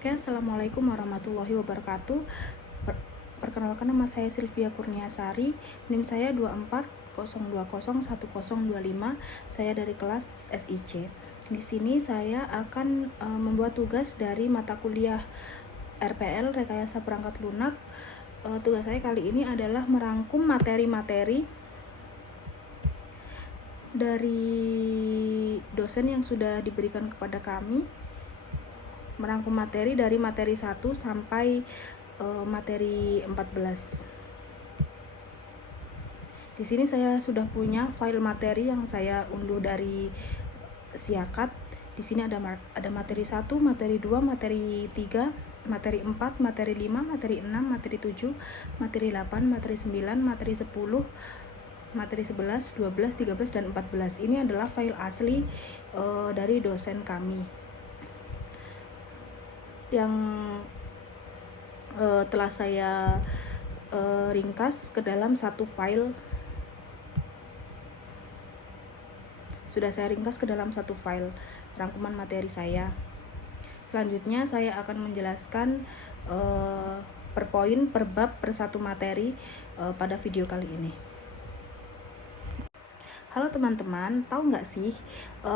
Oke, Assalamualaikum warahmatullahi wabarakatuh. Perkenalkan, nama saya Sylvia Kurniasari, NIM saya 24020125. Saya dari kelas SIC. Di sini saya akan membuat tugas dari mata kuliah RPL, Rekayasa Perangkat Lunak. Tugas saya kali ini adalah merangkum materi-materi dari dosen yang sudah diberikan kepada kami, merangkum materi dari materi 1 sampai materi 14. Di sini saya sudah punya file materi yang saya unduh dari Siakat. Di sini ada materi 1, materi 2, materi 3, materi 4, materi 5, materi 6, materi 7, materi 8, materi 9, materi 10, materi 11, 12, 13, dan 14. Ini adalah file asli dari dosen kami yang telah saya ringkas ke dalam satu file. Sudah saya ringkas ke dalam satu file rangkuman materi saya. Selanjutnya saya akan menjelaskan per poin, per bab, per satu materi pada video kali ini. Halo teman-teman, tahu nggak sih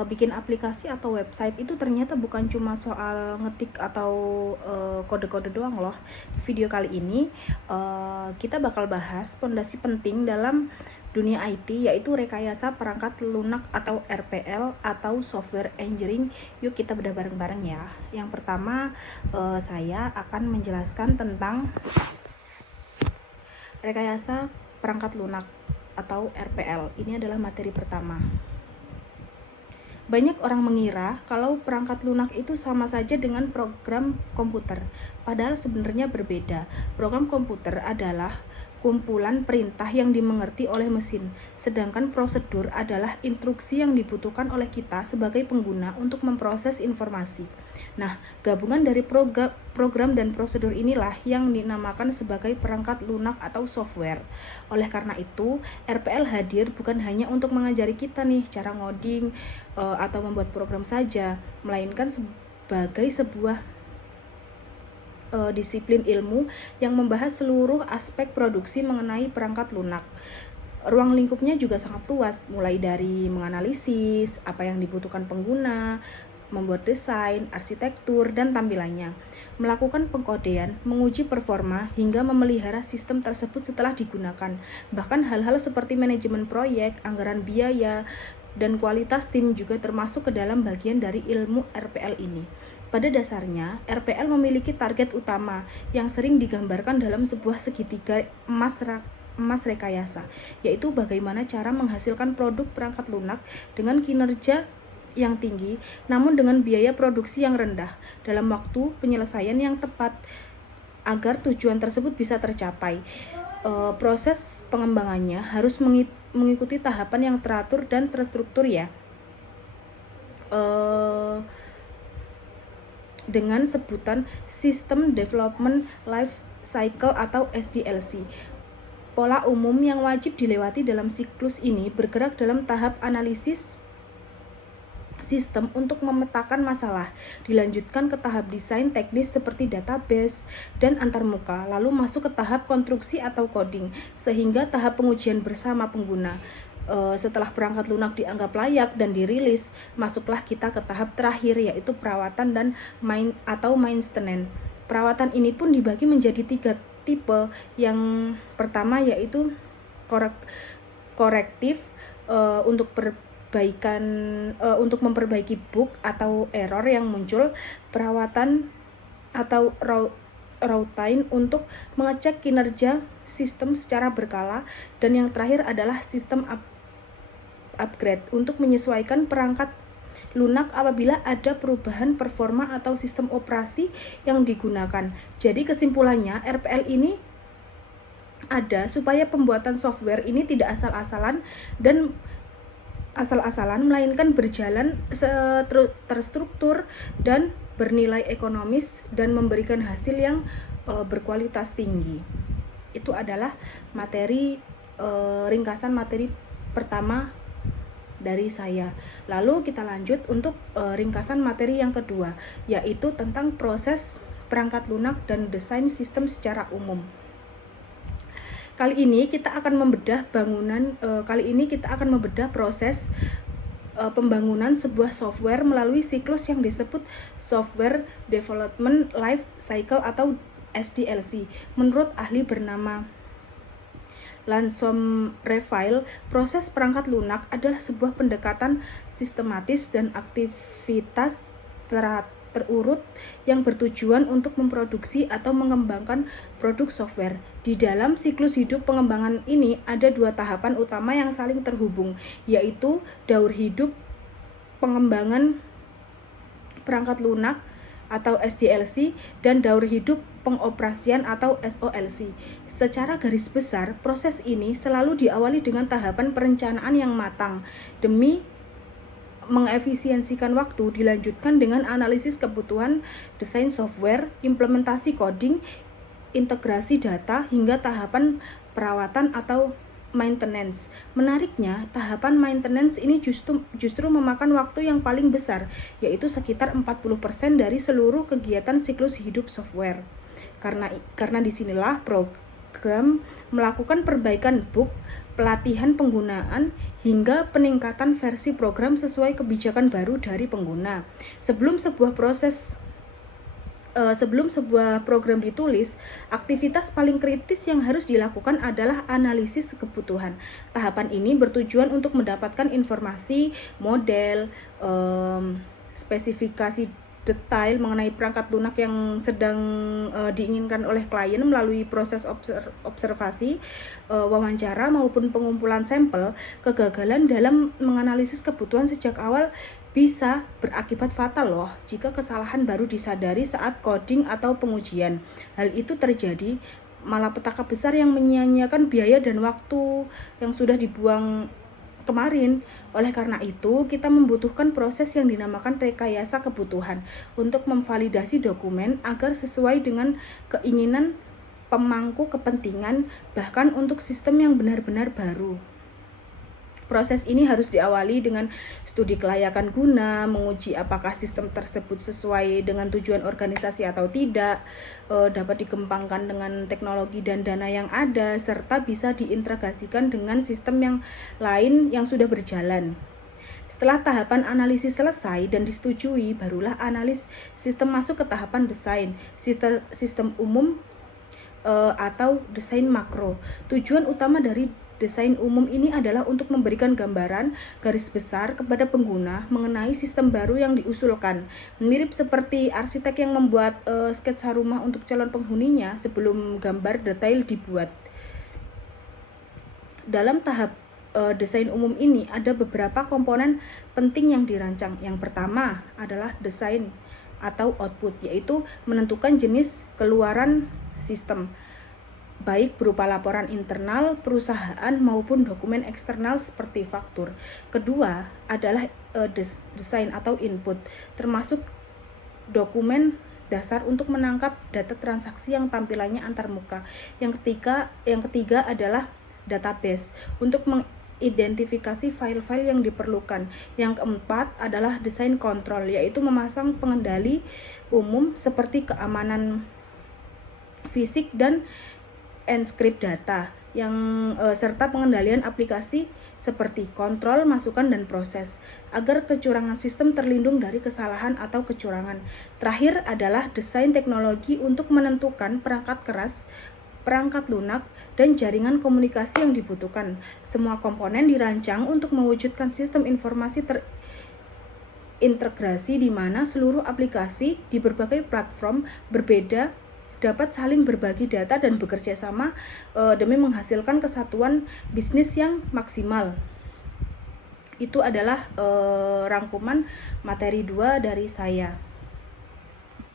bikin aplikasi atau website itu ternyata bukan cuma soal ngetik atau kode-kode doang loh. Di video kali ini kita bakal bahas fondasi penting dalam dunia IT, yaitu rekayasa perangkat lunak atau RPL atau software engineering. Yuk kita bedah bareng-bareng ya. Yang pertama saya akan menjelaskan tentang rekayasa perangkat lunak atau RPL. Ini adalah materi pertama. Banyak orang mengira kalau perangkat lunak itu sama saja dengan program komputer, padahal sebenarnya berbeda. Program komputer adalah kumpulan perintah yang dimengerti oleh mesin, sedangkan prosedur adalah instruksi yang dibutuhkan oleh kita sebagai pengguna untuk memproses informasi. Nah, gabungan dari program dan prosedur inilah yang dinamakan sebagai perangkat lunak atau software. Oleh karena itu, RPL hadir bukan hanya untuk mengajari kita nih cara ngoding atau membuat program saja, melainkan sebagai sebuah disiplin ilmu yang membahas seluruh aspek produksi mengenai perangkat lunak. Ruang lingkupnya juga sangat luas, mulai dari menganalisis apa yang dibutuhkan pengguna, membuat desain, arsitektur, dan tampilannya, melakukan pengkodean, menguji performa, hingga memelihara sistem tersebut setelah digunakan. Bahkan hal-hal seperti manajemen proyek, anggaran biaya, dan kualitas tim juga termasuk ke dalam bagian dari ilmu RPL ini. Pada dasarnya, RPL memiliki target utama yang sering digambarkan dalam sebuah segitiga emas rekayasa, yaitu bagaimana cara menghasilkan produk perangkat lunak dengan kinerja yang tinggi, namun dengan biaya produksi yang rendah, dalam waktu penyelesaian yang tepat, agar tujuan tersebut bisa tercapai. Proses pengembangannya harus mengikuti tahapan yang teratur dan terstruktur ya. Dengan sebutan System Development Life Cycle atau SDLC. Pola umum yang wajib dilewati dalam siklus ini bergerak dalam tahap analisis sistem untuk memetakan masalah, dilanjutkan ke tahap desain teknis seperti database dan antarmuka, lalu masuk ke tahap konstruksi atau coding, sehingga tahap pengujian bersama pengguna. Setelah perangkat lunak dianggap layak dan dirilis, masuklah kita ke tahap terakhir, yaitu perawatan dan maintenance. Perawatan ini pun dibagi menjadi 3 tipe. Yang pertama yaitu korektif, untuk untuk memperbaiki bug atau error yang muncul, perawatan atau routine untuk mengecek kinerja sistem secara berkala, dan yang terakhir adalah sistem upgrade untuk menyesuaikan perangkat lunak apabila ada perubahan performa atau sistem operasi yang digunakan. Jadi kesimpulannya, RPL ini ada supaya pembuatan software ini tidak asal-asalan, melainkan berjalan terstruktur dan bernilai ekonomis dan memberikan hasil yang berkualitas tinggi. Itu adalah ringkasan materi pertama dari saya. Lalu kita lanjut untuk ringkasan materi yang kedua, yaitu tentang proses perangkat lunak, dan desain sistem secara umum. Kali ini kita akan membedah proses pembangunan sebuah software melalui siklus yang disebut Software Development Life Cycle atau SDLC. Menurut ahli bernama Lansom Reveil, proses perangkat lunak adalah sebuah pendekatan sistematis dan aktivitas terurut yang bertujuan untuk memproduksi atau mengembangkan produk software. Di dalam siklus hidup pengembangan ini ada 2 tahapan utama yang saling terhubung, yaitu daur hidup pengembangan perangkat lunak atau SDLC dan daur hidup pengoperasian atau SOLC. Secara garis besar, proses ini selalu diawali dengan tahapan perencanaan yang matang. Demi mengefisiensikan waktu, dilanjutkan dengan analisis kebutuhan, desain software, implementasi coding, integrasi data, hingga tahapan perawatan atau maintenance. Menariknya, tahapan maintenance ini justru memakan waktu yang paling besar, yaitu sekitar 40% dari seluruh kegiatan siklus hidup software. Karena disinilah program melakukan perbaikan bug, pelatihan penggunaan, hingga peningkatan versi program sesuai kebijakan baru dari pengguna. Sebelum sebuah program ditulis, aktivitas paling kritis yang harus dilakukan adalah analisis kebutuhan. Tahapan ini bertujuan untuk mendapatkan informasi, model, spesifikasi detail mengenai perangkat lunak yang sedang diinginkan oleh klien melalui proses observasi, wawancara maupun pengumpulan sampel. Kegagalan dalam menganalisis kebutuhan sejak awal bisa berakibat fatal loh jika kesalahan baru disadari saat coding atau pengujian. Hal itu terjadi malapetaka besar yang menyia-nyiakan biaya dan waktu yang sudah dibuang kemarin. Oleh karena itu, kita membutuhkan proses yang dinamakan rekayasa kebutuhan untuk memvalidasi dokumen agar sesuai dengan keinginan pemangku kepentingan, bahkan untuk sistem yang benar-benar baru. Proses ini harus diawali dengan studi kelayakan guna, menguji apakah sistem tersebut sesuai dengan tujuan organisasi atau tidak, dapat dikembangkan dengan teknologi dan dana yang ada, serta bisa diintegrasikan dengan sistem yang lain yang sudah berjalan. Setelah tahapan analisis selesai dan disetujui, barulah analis sistem masuk ke tahapan desain sistem umum atau desain makro. Tujuan utama dari desain umum ini adalah untuk memberikan gambaran garis besar kepada pengguna mengenai sistem baru yang diusulkan. Mirip seperti arsitek yang membuat sketsa rumah untuk calon penghuninya sebelum gambar detail dibuat. Dalam tahap desain umum ini ada beberapa komponen penting yang dirancang. Yang pertama adalah desain atau output, yaitu menentukan jenis keluaran sistem, baik berupa laporan internal perusahaan maupun dokumen eksternal seperti faktur. Kedua adalah desain atau input, termasuk dokumen dasar untuk menangkap data transaksi yang tampilannya antarmuka. Yang ketiga adalah database untuk mengidentifikasi file-file yang diperlukan. Yang keempat adalah desain kontrol, yaitu memasang pengendali umum seperti keamanan fisik dan enkripsi data serta pengendalian aplikasi seperti kontrol, masukan, dan proses agar kecurangan sistem terlindung dari kesalahan atau kecurangan. Terakhir adalah desain teknologi untuk menentukan perangkat keras, perangkat lunak, dan jaringan komunikasi yang dibutuhkan. Semua komponen dirancang untuk mewujudkan sistem informasi terintegrasi di mana seluruh aplikasi di berbagai platform berbeda dapat saling berbagi data dan bekerja sama demi menghasilkan kesatuan bisnis yang maksimal. Itu adalah rangkuman materi 2 dari saya.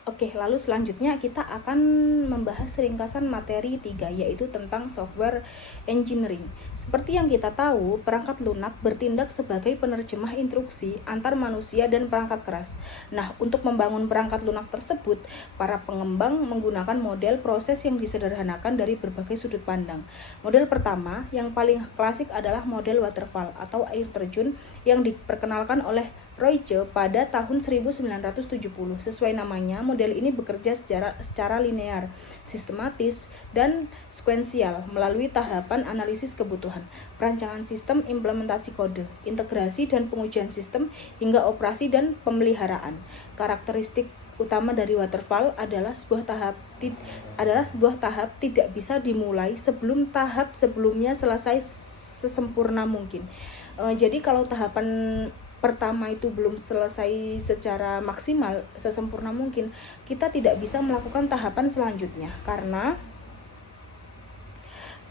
Oke, lalu selanjutnya kita akan membahas ringkasan materi 3, yaitu tentang software engineering. Seperti yang kita tahu, perangkat lunak bertindak sebagai penerjemah instruksi antar manusia dan perangkat keras. Nah, untuk membangun perangkat lunak tersebut, para pengembang menggunakan model proses yang disederhanakan dari berbagai sudut pandang. Model pertama, yang paling klasik adalah model waterfall atau air terjun yang diperkenalkan oleh Royce pada tahun 1970. Sesuai namanya, model ini bekerja secara linear, sistematis, dan sekuensial melalui tahapan analisis kebutuhan, perancangan sistem, implementasi kode, integrasi dan pengujian sistem, hingga operasi dan pemeliharaan. Karakteristik utama dari waterfall adalah sebuah tahap tidak bisa dimulai sebelum tahap sebelumnya selesai sesempurna mungkin. Jadi kalau tahapan pertama itu belum selesai secara maksimal, sesempurna mungkin, kita tidak bisa melakukan tahapan selanjutnya karena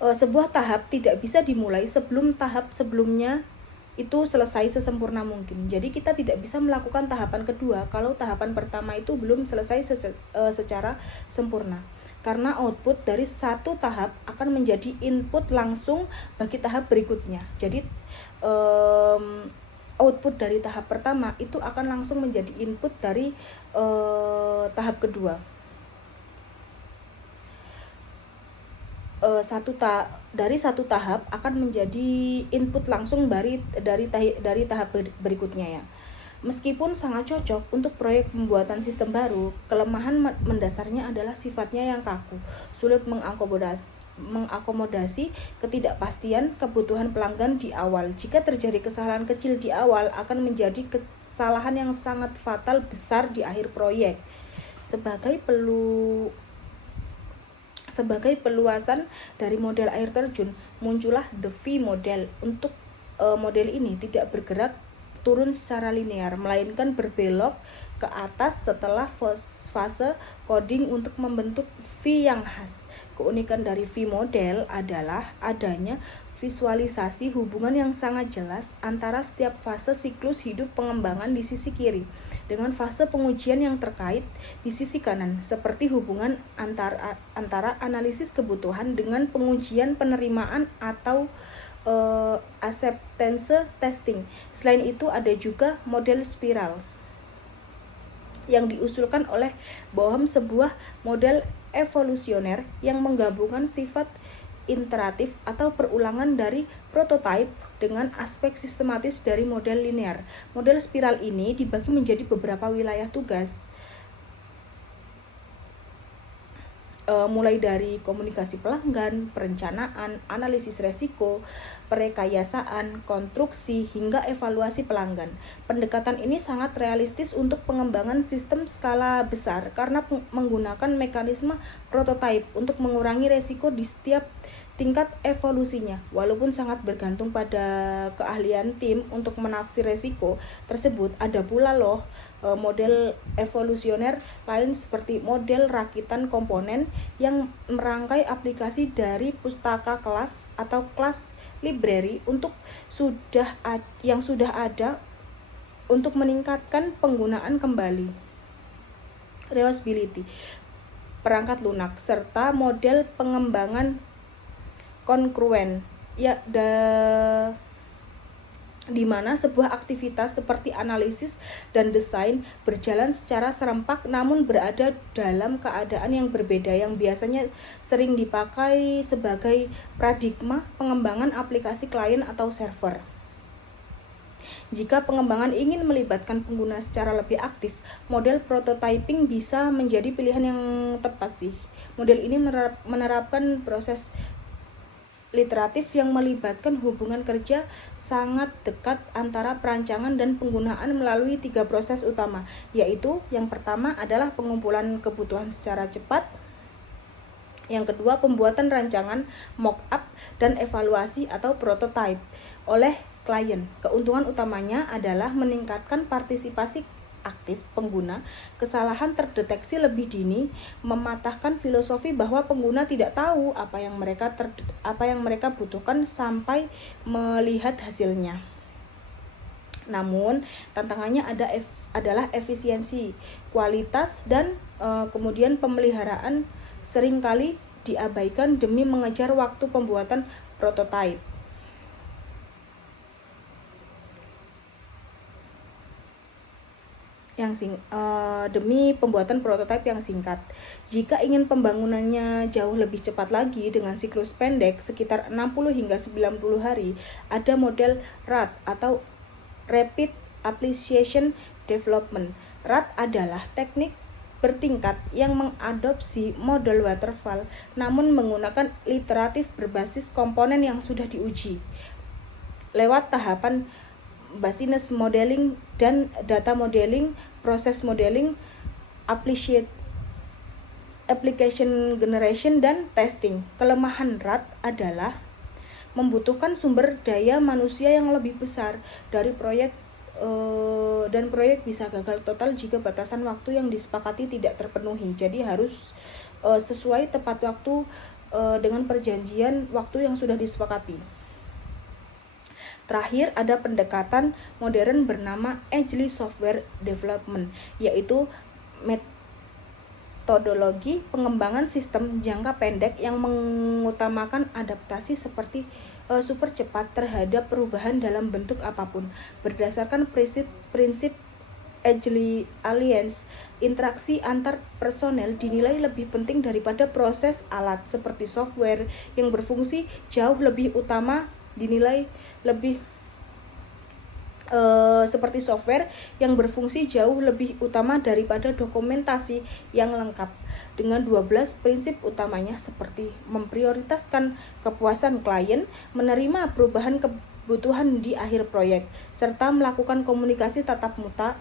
sebuah tahap tidak bisa dimulai sebelum tahap sebelumnya itu selesai sesempurna mungkin. Jadi kita tidak bisa melakukan tahapan kedua kalau tahapan pertama itu belum selesai secara sempurna. Karena output dari satu tahap akan menjadi input langsung bagi tahap berikutnya. Jadi output dari tahap pertama itu akan langsung menjadi input dari tahap kedua. Dari satu tahap akan menjadi input langsung dari tahap berikutnya ya. Meskipun sangat cocok untuk proyek pembuatan sistem baru, kelemahan mendasarnya adalah sifatnya yang kaku, sulit mengakomodasi ketidakpastian kebutuhan pelanggan di awal. Jika terjadi kesalahan kecil di awal, akan menjadi kesalahan yang sangat fatal besar di akhir proyek. Sebagai peluasan dari model air terjun, muncullah the V model. Untuk model ini tidak bergerak turun secara linear, melainkan berbelok ke atas setelah fase coding untuk membentuk V yang khas. Keunikan dari V model adalah adanya visualisasi hubungan yang sangat jelas antara setiap fase siklus hidup pengembangan di sisi kiri dengan fase pengujian yang terkait di sisi kanan, seperti hubungan antara analisis kebutuhan dengan pengujian penerimaan atau acceptance testing. Selain itu ada juga model spiral yang diusulkan oleh Bohm, sebuah model evolusioner yang menggabungkan sifat iteratif atau perulangan dari prototipe dengan aspek sistematis dari model linear. Model spiral ini dibagi menjadi beberapa wilayah tugas, mulai dari komunikasi pelanggan, perencanaan, analisis resiko, perekayasaan, konstruksi, hingga evaluasi pelanggan. Pendekatan ini sangat realistis untuk pengembangan sistem skala besar karena menggunakan mekanisme prototipe untuk mengurangi resiko di setiap tingkat evolusinya. Walaupun sangat bergantung pada keahlian tim untuk menafsir resiko tersebut, ada pula loh model evolusioner lain seperti model rakitan komponen yang merangkai aplikasi dari pustaka kelas atau kelas library yang sudah ada untuk meningkatkan penggunaan kembali, reusability, perangkat lunak, serta model pengembangan kongruen di mana sebuah aktivitas seperti analisis dan desain berjalan secara serempak namun berada dalam keadaan yang berbeda, yang biasanya sering dipakai sebagai paradigma pengembangan aplikasi klien atau server. Jika pengembangan ingin melibatkan pengguna secara lebih aktif, model prototyping bisa menjadi pilihan yang tepat sih. Model ini menerapkan proses literatif yang melibatkan hubungan kerja sangat dekat antara perancangan dan penggunaan melalui 3 proses utama, yaitu yang pertama adalah pengumpulan kebutuhan secara cepat, yang kedua pembuatan rancangan mock-up, dan evaluasi atau prototype oleh klien. Keuntungan utamanya adalah meningkatkan partisipasi aktif pengguna, kesalahan terdeteksi lebih dini, mematahkan filosofi bahwa pengguna tidak tahu apa yang mereka butuhkan sampai melihat hasilnya. Namun, tantangannya adalah efisiensi, kualitas, dan kemudian pemeliharaan seringkali diabaikan demi mengejar waktu pembuatan prototipe. Demi pembuatan prototipe yang singkat. Jika ingin pembangunannya jauh lebih cepat lagi dengan siklus pendek sekitar 60 hingga 90 hari, ada model RAT atau Rapid Application Development. RAD adalah teknik bertingkat yang mengadopsi model waterfall namun menggunakan iteratif berbasis komponen yang sudah diuji lewat tahapan business modeling dan data modeling, proses modeling, application generation, dan testing. Kelemahan RAD adalah membutuhkan sumber daya manusia yang lebih besar dari proyek dan proyek bisa gagal total jika batasan waktu yang disepakati tidak terpenuhi. Jadi harus sesuai tepat waktu dengan perjanjian waktu yang sudah disepakati. Terakhir, ada pendekatan modern bernama Agile Software Development, yaitu metodologi pengembangan sistem jangka pendek yang mengutamakan adaptasi seperti super cepat terhadap perubahan dalam bentuk apapun. Berdasarkan prinsip Agile Alliance, interaksi antar personel dinilai lebih penting daripada proses alat seperti software yang berfungsi jauh lebih utama dinilai lebih seperti software yang berfungsi jauh lebih utama daripada dokumentasi yang lengkap dengan 12 prinsip utamanya seperti memprioritaskan kepuasan klien, menerima perubahan kebutuhan di akhir proyek, serta melakukan komunikasi tatap muka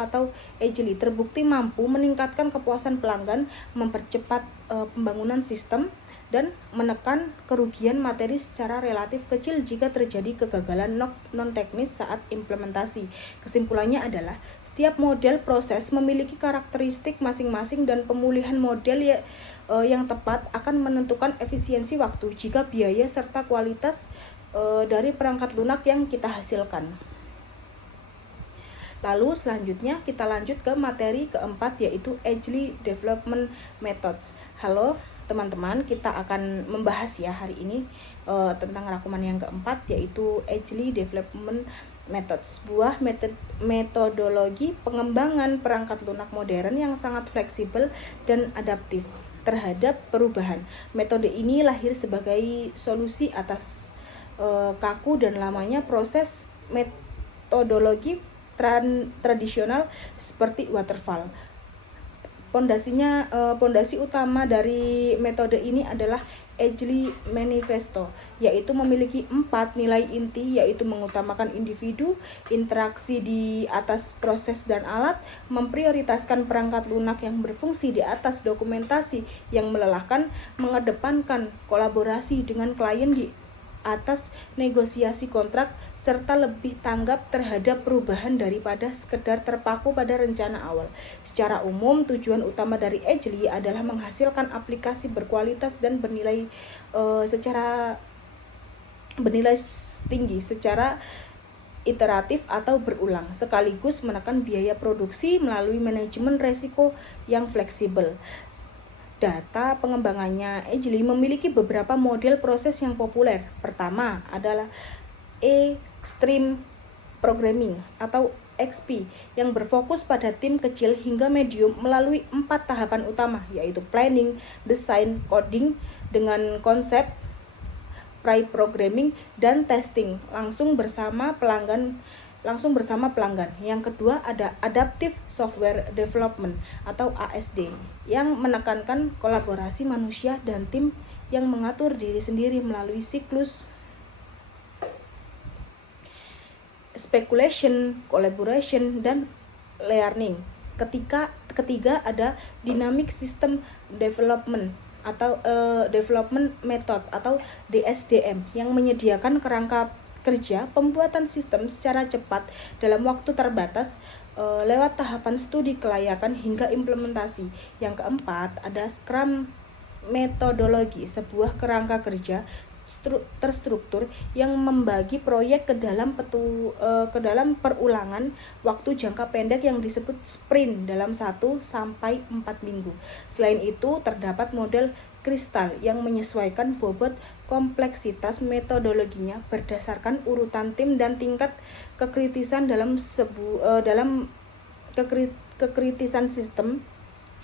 atau agile terbukti mampu meningkatkan kepuasan pelanggan, mempercepat pembangunan sistem, dan menekan kerugian materi secara relatif kecil jika terjadi kegagalan non-teknis saat implementasi. Kesimpulannya adalah setiap model proses memiliki karakteristik masing-masing dan pemulihan model yang tepat akan menentukan efisiensi waktu jika biaya serta kualitas dari perangkat lunak yang kita hasilkan. Lalu selanjutnya kita lanjut ke materi keempat yaitu Agile Development Methods. Halo teman-teman, kita akan membahas ya hari ini tentang rangkuman yang keempat yaitu Agile Development Methods, sebuah metodologi pengembangan perangkat lunak modern yang sangat fleksibel dan adaptif terhadap perubahan. Metode ini lahir sebagai solusi atas kaku dan lamanya proses metodologi tradisional seperti waterfall. Pondasi utama dari metode ini adalah Agile Manifesto, yaitu memiliki 4 nilai inti, yaitu mengutamakan individu, interaksi di atas proses dan alat, memprioritaskan perangkat lunak yang berfungsi di atas dokumentasi yang melelahkan, mengedepankan kolaborasi dengan klien di atas negosiasi kontrak, serta lebih tanggap terhadap perubahan daripada sekedar terpaku pada rencana awal. Secara umum, tujuan utama dari Agile adalah menghasilkan aplikasi berkualitas dan bernilai tinggi secara iteratif atau berulang, sekaligus menekan biaya produksi melalui manajemen resiko yang fleksibel. Data pengembangannya Agile memiliki beberapa model proses yang populer. Pertama adalah Extreme Programming atau XP yang berfokus pada tim kecil hingga medium melalui 4 tahapan utama, yaitu planning, design, coding dengan konsep pre-programming, dan testing langsung bersama pelanggan. Yang kedua ada Adaptive Software Development atau ASD yang menekankan kolaborasi manusia dan tim yang mengatur diri sendiri melalui siklus speculation, collaboration, dan learning. Ketiga ada Dynamic System Development atau Development Method atau DSDM yang menyediakan kerangka kerja pembuatan sistem secara cepat dalam waktu terbatas lewat tahapan studi kelayakan hingga implementasi. Yang keempat ada Scrum Methodology, sebuah kerangka kerja terstruktur yang membagi proyek ke dalam perulangan waktu jangka pendek yang disebut sprint dalam 1 sampai 4 minggu. Selain itu, terdapat model kristal yang menyesuaikan bobot kompleksitas metodologinya berdasarkan urutan tim dan tingkat kekritisan dalam kekritisan sistem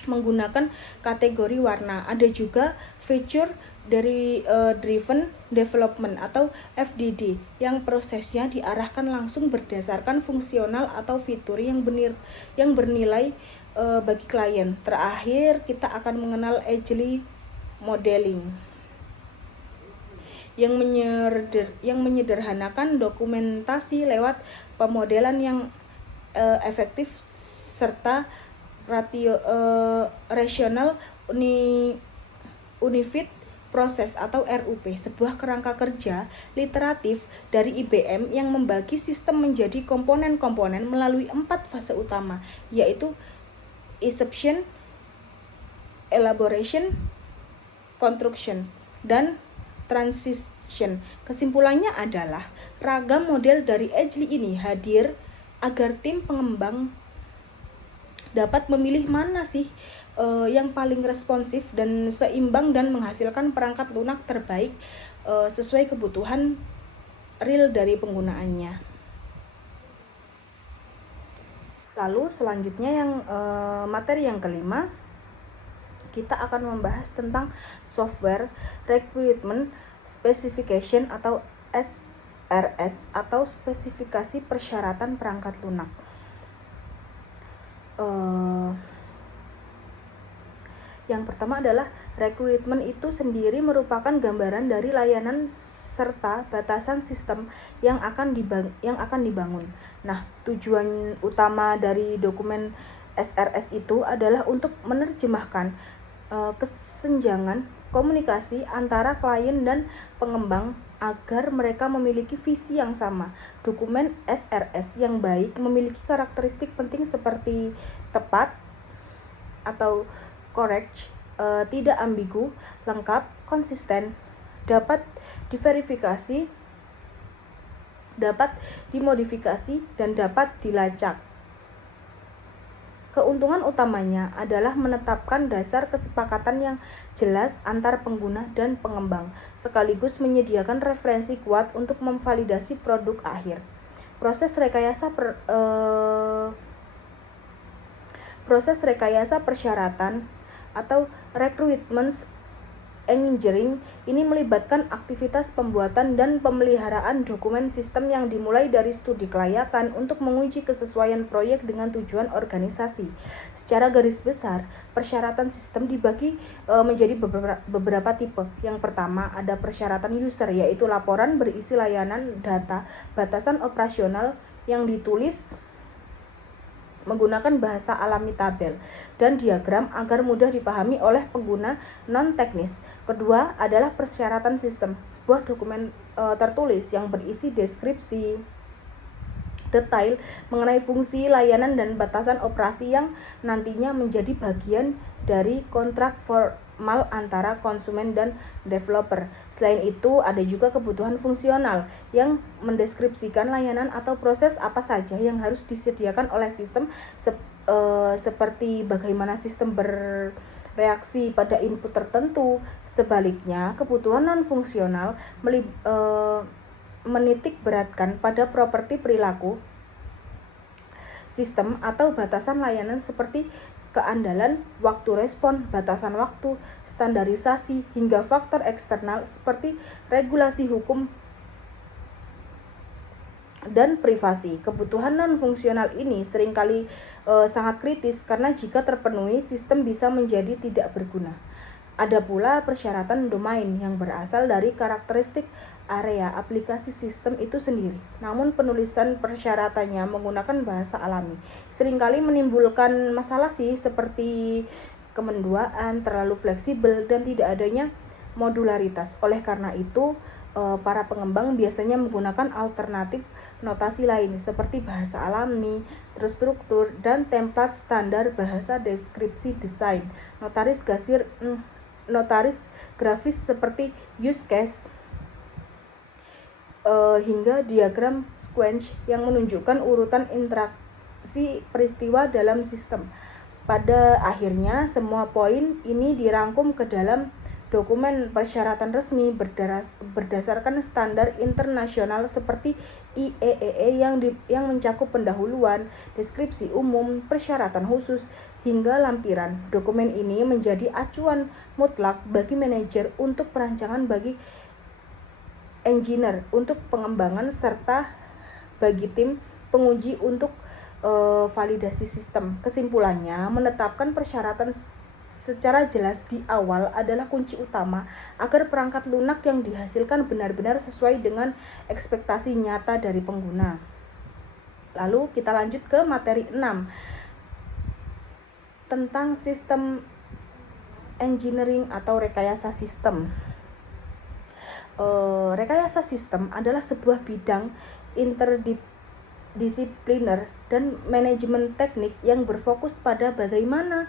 menggunakan kategori warna. Ada juga feature driven development atau FDD, yang prosesnya diarahkan langsung berdasarkan fungsional atau fitur yang bernilai bagi klien. Terakhir, kita akan mengenal agile modeling yang menyederhanakan dokumentasi lewat pemodelan yang efektif serta rasional Unified Process atau RUP, sebuah kerangka kerja literatif dari IBM yang membagi sistem menjadi komponen-komponen melalui 4 fase utama, yaitu inception, elaboration, construction, dan transition. Kesimpulannya adalah ragam model dari Agile ini hadir agar tim pengembang dapat memilih mana sih yang paling responsif dan seimbang dan menghasilkan perangkat lunak terbaik sesuai kebutuhan real dari penggunaannya. Lalu selanjutnya yang materi yang kelima, kita akan membahas tentang software requirement specification atau SRS atau spesifikasi persyaratan perangkat lunak. Yang pertama adalah requirement itu sendiri merupakan gambaran dari layanan serta batasan sistem yang akan dibangun. Nah, tujuan utama dari dokumen SRS itu adalah untuk menerjemahkan kesenjangan komunikasi antara klien dan pengembang agar mereka memiliki visi yang sama. Dokumen SRS yang baik memiliki karakteristik penting seperti tepat atau correct, tidak ambigu, lengkap, konsisten, dapat diverifikasi, dapat dimodifikasi, dan dapat dilacak. Keuntungan utamanya adalah menetapkan dasar kesepakatan yang jelas antar pengguna dan pengembang, sekaligus menyediakan referensi kuat untuk memvalidasi produk akhir. Proses rekayasa persyaratan atau recruitment engineering ini melibatkan aktivitas pembuatan dan pemeliharaan dokumen sistem yang dimulai dari studi kelayakan untuk menguji kesesuaian proyek dengan tujuan organisasi. Secara garis besar, persyaratan sistem dibagi menjadi beberapa tipe. Yang pertama ada persyaratan user, yaitu laporan berisi layanan, data, batasan operasional yang ditulis menggunakan bahasa alami tabel dan diagram agar mudah dipahami oleh pengguna non-teknis. Kedua adalah persyaratan sistem, sebuah dokumen tertulis yang berisi deskripsi detail mengenai fungsi, layanan, dan batasan operasi yang nantinya menjadi bagian dari kontrak formal antara konsumen dan developer. Selain itu, ada juga kebutuhan fungsional yang mendeskripsikan layanan atau proses apa saja yang harus disediakan oleh sistem, seperti bagaimana sistem bereaksi pada input tertentu. Sebaliknya, kebutuhan non-fungsional menitik beratkan pada properti perilaku sistem atau batasan layanan seperti keandalan, waktu respon, batasan waktu, standarisasi, hingga faktor eksternal seperti regulasi hukum dan privasi. Kebutuhan non-fungsional ini seringkali sangat kritis karena jika terpenuhi, sistem bisa menjadi tidak berguna. Ada pula persyaratan domain yang berasal dari karakteristik area aplikasi sistem itu sendiri. Namun penulisan persyaratannya menggunakan bahasa alami seringkali menimbulkan masalah sih, seperti kemenduaan, terlalu fleksibel, dan tidak adanya modularitas. Oleh karena itu, para pengembang biasanya menggunakan alternatif notasi lain seperti bahasa alami, terstruktur, dan template standar bahasa deskripsi desain, notaris grafis seperti use case, hingga diagram sequence yang menunjukkan urutan interaksi peristiwa dalam sistem. Pada akhirnya, semua poin ini dirangkum ke dalam dokumen persyaratan resmi berdasarkan standar internasional seperti IEEE yang mencakup pendahuluan, deskripsi umum, persyaratan khusus, hingga lampiran. Dokumen ini menjadi acuan mutlak bagi manajer untuk perancangan, bagi engineer untuk pengembangan, serta bagi tim penguji untuk validasi sistem. Kesimpulannya, menetapkan persyaratan secara jelas di awal adalah kunci utama agar perangkat lunak yang dihasilkan benar-benar sesuai dengan ekspektasi nyata dari pengguna. Lalu kita lanjut ke materi 6 tentang sistem engineering atau rekayasa sistem. Rekayasa sistem adalah sebuah bidang interdisipliner dan manajemen teknik yang berfokus pada bagaimana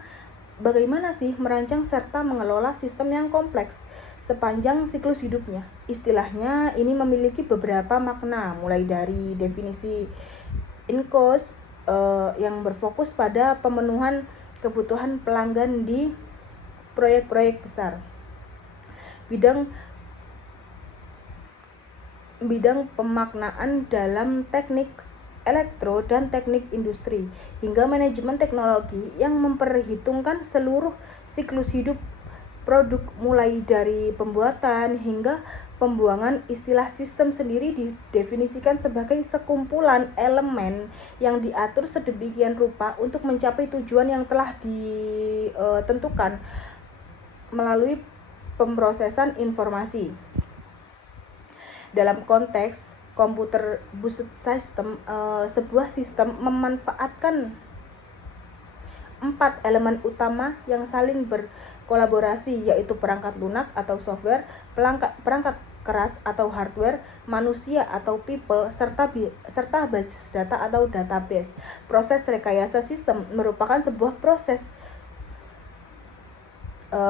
sih merancang serta mengelola sistem yang kompleks sepanjang siklus hidupnya. Istilahnya ini memiliki beberapa makna, mulai dari definisi in-cost yang berfokus pada pemenuhan kebutuhan pelanggan di proyek-proyek besar. Bidang pemaknaan dalam teknik elektro dan teknik industri, hingga manajemen teknologi yang memperhitungkan seluruh siklus hidup produk mulai dari pembuatan hingga pembuangan. Istilah sistem sendiri didefinisikan sebagai sekumpulan elemen yang diatur sedemikian rupa untuk mencapai tujuan yang telah ditentukan melalui pemrosesan informasi. Dalam konteks computer based system, sebuah sistem memanfaatkan 4 elemen utama yang saling berkolaborasi, yaitu perangkat lunak atau software, perangkat keras atau hardware, manusia atau people, serta basis data atau database. Proses rekayasa sistem merupakan sebuah proses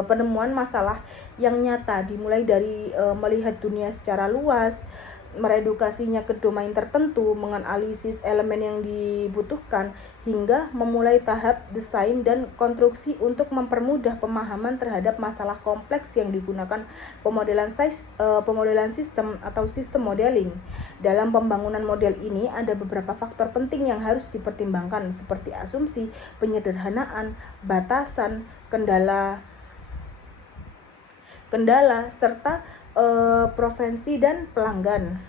penemuan masalah yang nyata, dimulai dari melihat dunia secara luas, meredukasinya ke domain tertentu, menganalisis elemen yang dibutuhkan, hingga memulai tahap desain dan konstruksi untuk mempermudah pemahaman terhadap masalah kompleks yang digunakan pemodelan sistem atau sistem modeling. Dalam pembangunan model ini ada beberapa faktor penting yang harus dipertimbangkan, seperti asumsi, penyederhanaan, batasan, kendala, serta provinsi dan pelanggan.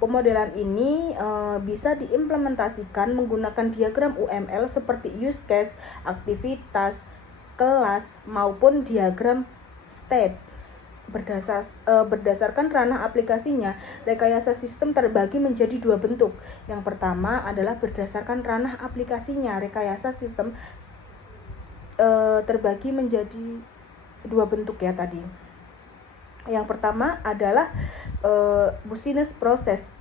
Pemodelan ini bisa diimplementasikan menggunakan diagram UML seperti use case, aktivitas, kelas, maupun diagram state. Berdasarkan ranah aplikasinya, rekayasa sistem terbagi menjadi 2 bentuk. Yang pertama adalah berdasarkan ranah aplikasinya. Rekayasa sistem terbagi menjadi 2 bentuk ya tadi. Yang pertama adalah business process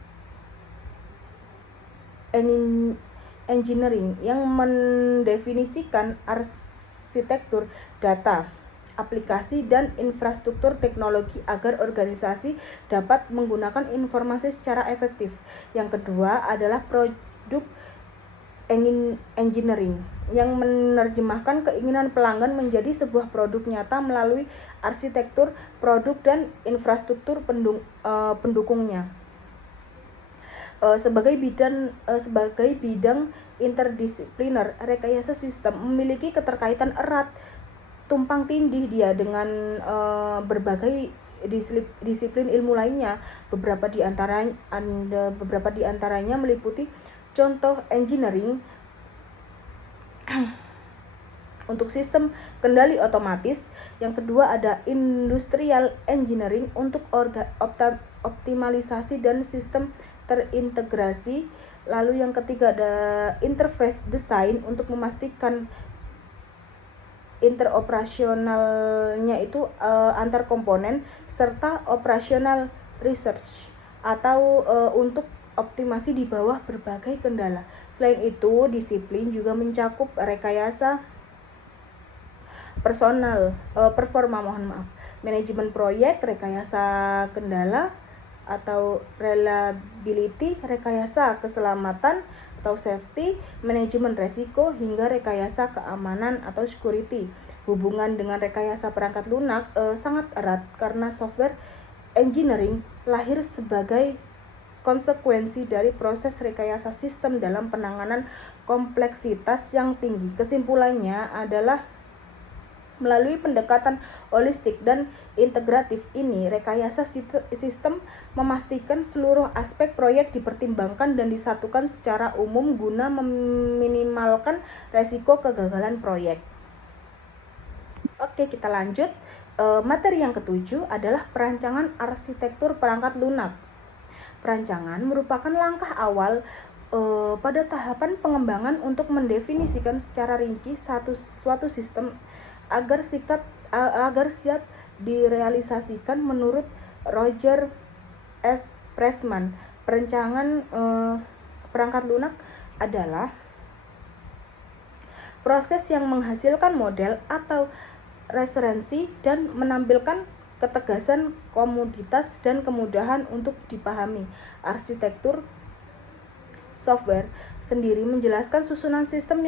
engineering yang mendefinisikan arsitektur data, aplikasi, dan infrastruktur teknologi agar organisasi dapat menggunakan informasi secara efektif. Yang kedua adalah product engineering yang menerjemahkan keinginan pelanggan menjadi sebuah produk nyata melalui arsitektur produk dan infrastruktur pendukungnya. Sebagai bidang interdisipliner, rekayasa sistem memiliki keterkaitan erat, tumpang tindih dia dengan berbagai disiplin ilmu lainnya. Beberapa di antaranya meliputi contoh engineering untuk sistem kendali otomatis. Yang kedua ada industrial engineering untuk optimalisasi dan sistem terintegrasi. Lalu yang ketiga ada interface design untuk memastikan interoperasionalnya itu antar komponen, serta operational research atau untuk optimasi di bawah berbagai kendala. Selain itu, disiplin juga mencakup rekayasa manajemen proyek, rekayasa kendala atau reliability, rekayasa keselamatan atau safety, manajemen resiko, hingga rekayasa keamanan atau security. Hubungan dengan rekayasa perangkat lunak sangat erat karena software engineering lahir sebagai konsekuensi dari proses rekayasa sistem dalam penanganan kompleksitas yang tinggi. Kesimpulannya adalah melalui pendekatan holistik dan integratif ini, rekayasa sistem memastikan seluruh aspek proyek dipertimbangkan dan disatukan secara umum guna meminimalkan resiko kegagalan proyek. Oke, kita lanjut. Materi yang ketujuh adalah perancangan arsitektur perangkat lunak. Perancangan merupakan langkah awal pada tahapan pengembangan untuk mendefinisikan secara rinci suatu sistem agar siap direalisasikan. Menurut Roger S. Pressman, perancangan perangkat lunak adalah proses yang menghasilkan model atau referensi dan menampilkan ketegasan komoditas dan kemudahan untuk dipahami. Arsitektur software sendiri menjelaskan susunan sistem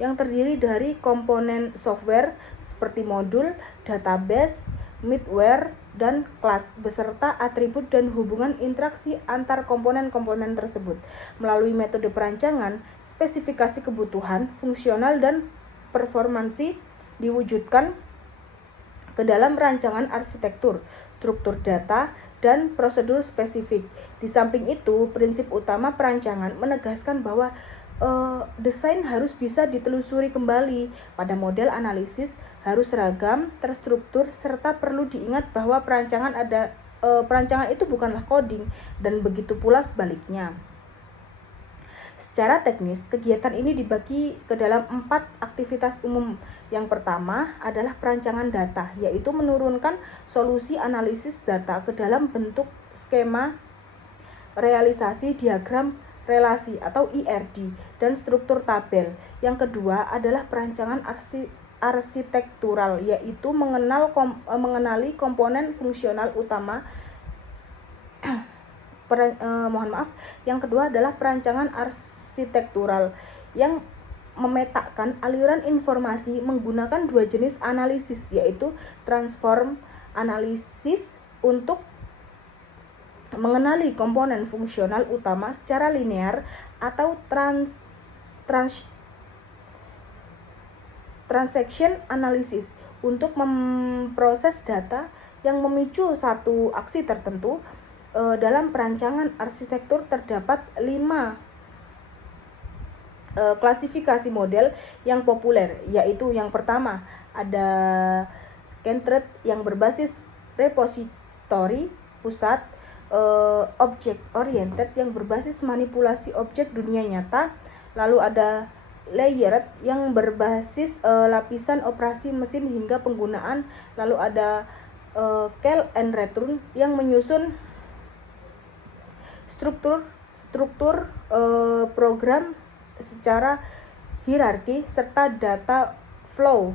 yang terdiri dari komponen software seperti modul, database, middleware, dan kelas beserta atribut dan hubungan interaksi antar komponen-komponen tersebut. Melalui metode perancangan, spesifikasi kebutuhan, fungsional, dan performansi diwujudkan ke dalam rancangan arsitektur, struktur data, dan prosedur spesifik. Di samping itu, prinsip utama perancangan menegaskan bahwa desain harus bisa ditelusuri kembali pada model analisis, harus seragam, terstruktur, serta perlu diingat bahwa perancangan itu bukanlah coding, dan begitu pula sebaliknya. Secara teknis, kegiatan ini dibagi ke dalam 4 aktivitas umum. Yang pertama adalah perancangan data, yaitu menurunkan solusi analisis data ke dalam bentuk skema, realisasi diagram relasi atau IRD, dan struktur tabel. Yang kedua adalah perancangan arsitektural, yaitu mengenali komponen fungsional utama. Yang kedua adalah perancangan arsitektural yang memetakan aliran informasi menggunakan 2 jenis analisis, yaitu transform analisis untuk mengenali komponen fungsional utama secara linear, atau transaction analysis untuk memproses data yang memicu satu aksi tertentu. Dalam perancangan arsitektur terdapat 5 klasifikasi model yang populer, yaitu yang pertama ada Centered yang berbasis repository pusat, Object Oriented yang berbasis manipulasi objek dunia nyata, lalu ada Layered yang berbasis lapisan operasi mesin hingga penggunaan, lalu ada Call and Return yang menyusun struktur program secara hierarki, serta data flow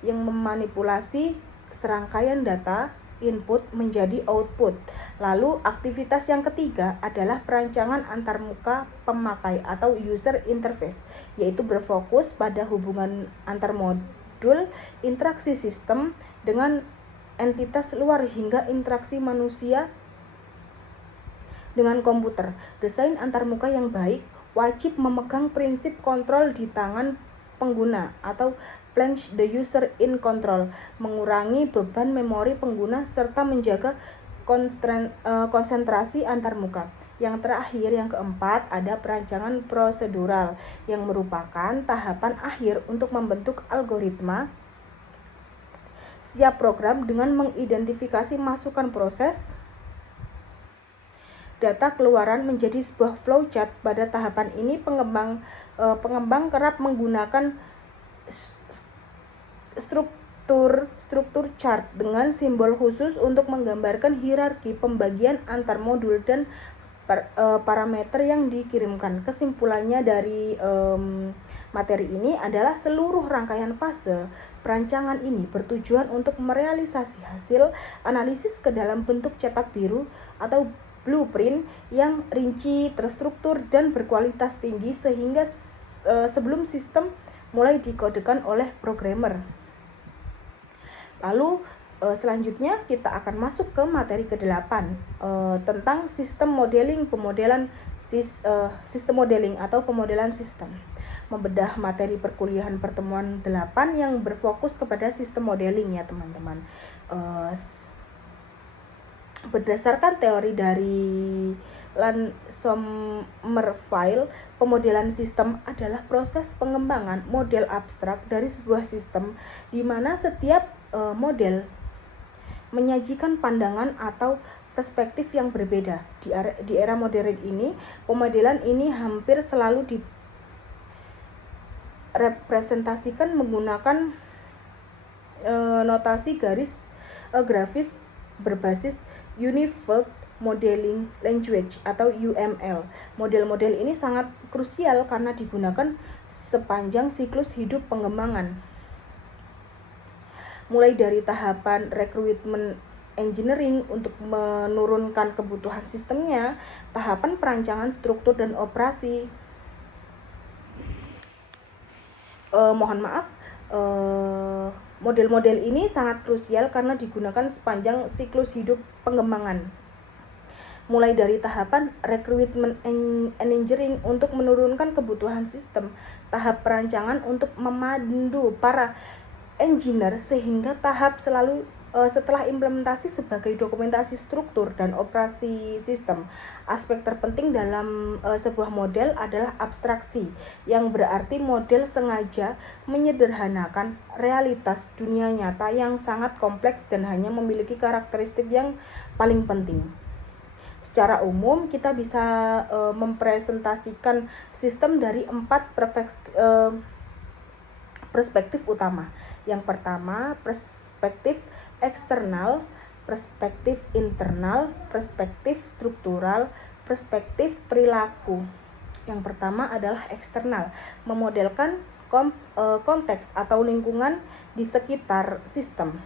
yang memanipulasi serangkaian data input menjadi output. Lalu aktivitas yang ketiga adalah perancangan antarmuka pemakai atau user interface, yaitu berfokus pada hubungan antar modul, interaksi sistem dengan entitas luar hingga interaksi manusia dengan komputer. Desain antarmuka yang baik wajib memegang prinsip kontrol di tangan pengguna atau plunge the user in control, mengurangi beban memori pengguna serta menjaga konsentrasi antarmuka. Yang terakhir, yang keempat, ada perancangan prosedural yang merupakan tahapan akhir untuk membentuk algoritma siap program dengan mengidentifikasi masukan proses data keluaran menjadi sebuah flowchart. Pada tahapan ini pengembang kerap menggunakan struktur chart dengan simbol khusus untuk menggambarkan hierarki pembagian antar modul dan parameter yang dikirimkan. Kesimpulannya dari materi ini adalah seluruh rangkaian fase perancangan ini bertujuan untuk merealisasi hasil analisis ke dalam bentuk cetak biru atau blueprint yang rinci, terstruktur, dan berkualitas tinggi sehingga sebelum sistem mulai dikodekan oleh programmer. Lalu selanjutnya kita akan masuk ke materi ke-8 tentang sistem modeling pemodelan sistem modeling atau pemodelan sistem. Membedah materi perkuliahan pertemuan 8 yang berfokus kepada sistem modeling ya teman-teman. Berdasarkan teori dari Sommerfeld, pemodelan sistem adalah proses pengembangan model abstrak dari sebuah sistem di mana setiap model menyajikan pandangan atau perspektif yang berbeda. Di era modern ini, pemodelan ini hampir selalu direpresentasikan menggunakan notasi grafis berbasis Unified Modeling Language atau UML. Model-model ini sangat krusial karena digunakan sepanjang siklus hidup pengembangan. Mulai dari tahapan requirement engineering untuk menurunkan kebutuhan sistemnya, tahapan perancangan struktur dan operasi. Model-model ini sangat krusial karena digunakan sepanjang siklus hidup pengembangan. Mulai dari tahapan requirement engineering untuk menurunkan kebutuhan sistem, tahap perancangan untuk memandu para engineer sehingga tahap setelah implementasi sebagai dokumentasi struktur dan operasi sistem. Aspek terpenting dalam sebuah model adalah abstraksi, yang berarti model sengaja menyederhanakan realitas dunia nyata yang sangat kompleks dan hanya memiliki karakteristik yang paling penting. Secara umum, kita bisa mempresentasikan sistem dari 4 perspektif utama. Yang pertama, perspektif eksternal, perspektif internal, perspektif struktural, perspektif perilaku. Yang pertama adalah eksternal, memodelkan konteks atau lingkungan di sekitar sistem.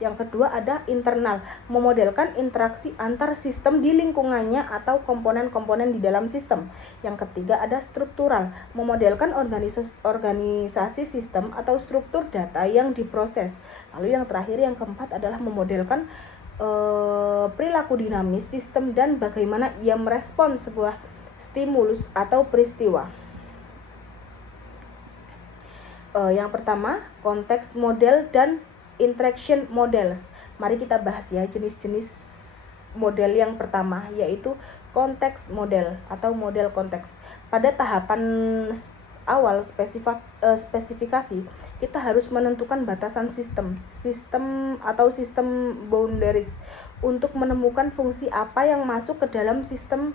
Yang kedua ada internal, memodelkan interaksi antar sistem di lingkungannya atau komponen-komponen di dalam sistem. Yang ketiga ada struktural, memodelkan organisasi sistem atau struktur data yang diproses. Lalu yang terakhir, yang keempat adalah memodelkan perilaku dinamis sistem dan bagaimana ia merespon sebuah stimulus atau peristiwa. Yang pertama, konteks model dan interaction models. Mari kita bahas ya jenis-jenis model yang pertama, yaitu konteks model atau model konteks. Pada tahapan awal spesifikasi, kita harus menentukan batasan sistem atau sistem boundaries untuk menemukan fungsi apa yang masuk ke dalam sistem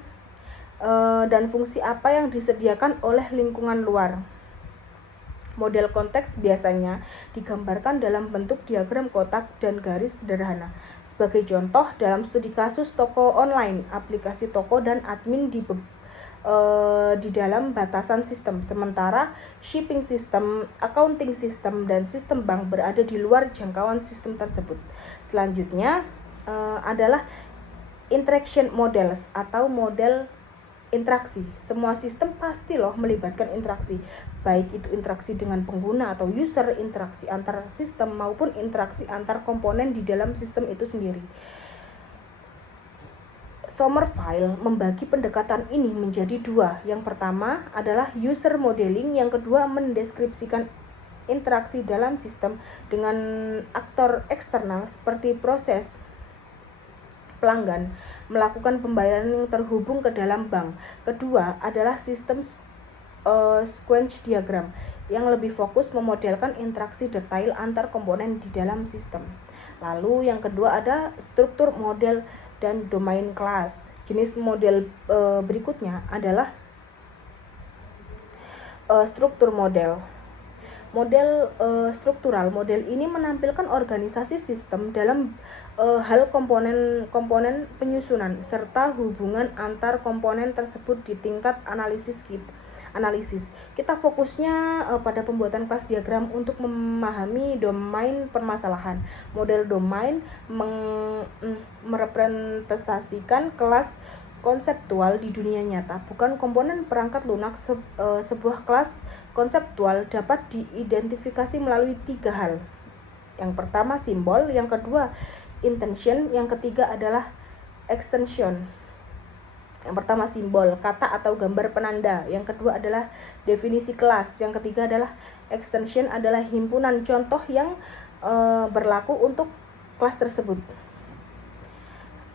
dan fungsi apa yang disediakan oleh lingkungan luar. Model konteks biasanya digambarkan dalam bentuk diagram kotak dan garis sederhana. Sebagai contoh, dalam studi kasus toko online, aplikasi toko dan admin di dalam batasan sistem, sementara shipping system, accounting system, dan sistem bank berada di luar jangkauan sistem tersebut. Selanjutnya adalah interaction models atau model interaksi. Semua sistem pasti melibatkan interaksi, baik itu interaksi dengan pengguna atau user, interaksi antar sistem maupun interaksi antar komponen di dalam sistem itu sendiri. Sommerfeld membagi pendekatan ini menjadi 2. Yang pertama adalah user modeling, yang kedua mendeskripsikan interaksi dalam sistem dengan aktor eksternal seperti proses pelanggan melakukan pembayaran yang terhubung ke dalam bank. Kedua adalah sistem sequence diagram yang lebih fokus memodelkan interaksi detail antar komponen di dalam sistem. Lalu yang kedua ada struktur model dan domain class. Jenis model berikutnya adalah struktur model. Model struktural. Model ini menampilkan organisasi sistem dalam hal komponen penyusunan serta hubungan antar komponen tersebut di tingkat analisis. Kita fokusnya pada pembuatan kelas diagram untuk memahami domain permasalahan. Model domain merepresentasikan kelas konseptual di dunia nyata, bukan komponen perangkat lunak. Sebuah kelas konseptual dapat diidentifikasi melalui 3 hal. Yang pertama simbol, yang kedua intention, yang ketiga adalah extension. Yang pertama simbol, kata atau gambar penanda. Yang kedua adalah definisi kelas. Yang ketiga adalah extension, adalah himpunan contoh yang berlaku untuk kelas tersebut.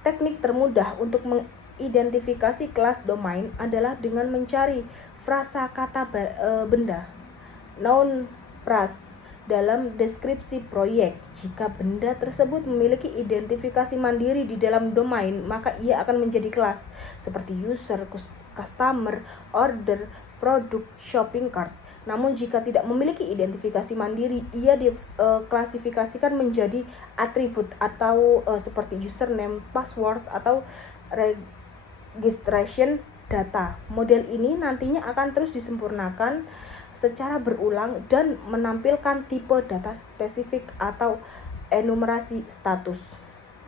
Teknik termudah untuk mengidentifikasi kelas domain adalah dengan mencari frasa kata benda, noun phrase, dalam deskripsi proyek. Jika benda tersebut memiliki identifikasi mandiri di dalam domain, maka ia akan menjadi kelas, seperti user, customer, order, produk, shopping cart. Namun jika tidak memiliki identifikasi mandiri, ia diklasifikasikan menjadi atribut atau seperti username, password, atau registration data. Model ini nantinya akan terus disempurnakan secara berulang dan menampilkan tipe data spesifik atau enumerasi status.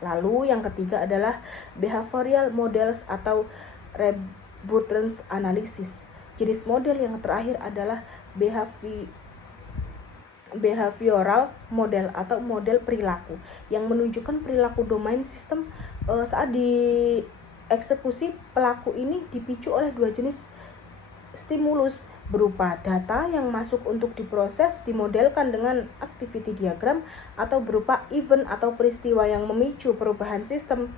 Lalu yang ketiga adalah behavioral models atau rebuttance analysis. Jenis model yang terakhir adalah behavioral model atau model perilaku yang menunjukkan perilaku domain sistem saat dieksekusi. Pelaku ini dipicu oleh dua jenis stimulus berupa data yang masuk untuk diproses, dimodelkan dengan activity diagram, atau berupa event atau peristiwa yang memicu perubahan sistem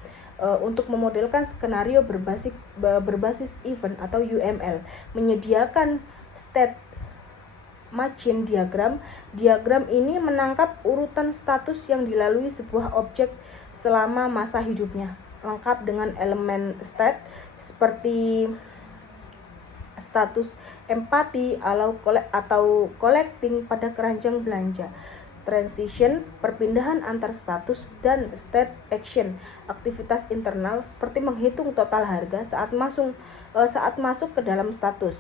untuk memodelkan skenario berbasis event atau UML. Menyediakan state machine diagram. Diagram ini menangkap urutan status yang dilalui sebuah objek selama masa hidupnya, lengkap dengan elemen state seperti status empati atau collecting pada keranjang belanja, transition, perpindahan antar status, dan state action, aktivitas internal seperti menghitung total harga saat masuk ke dalam status.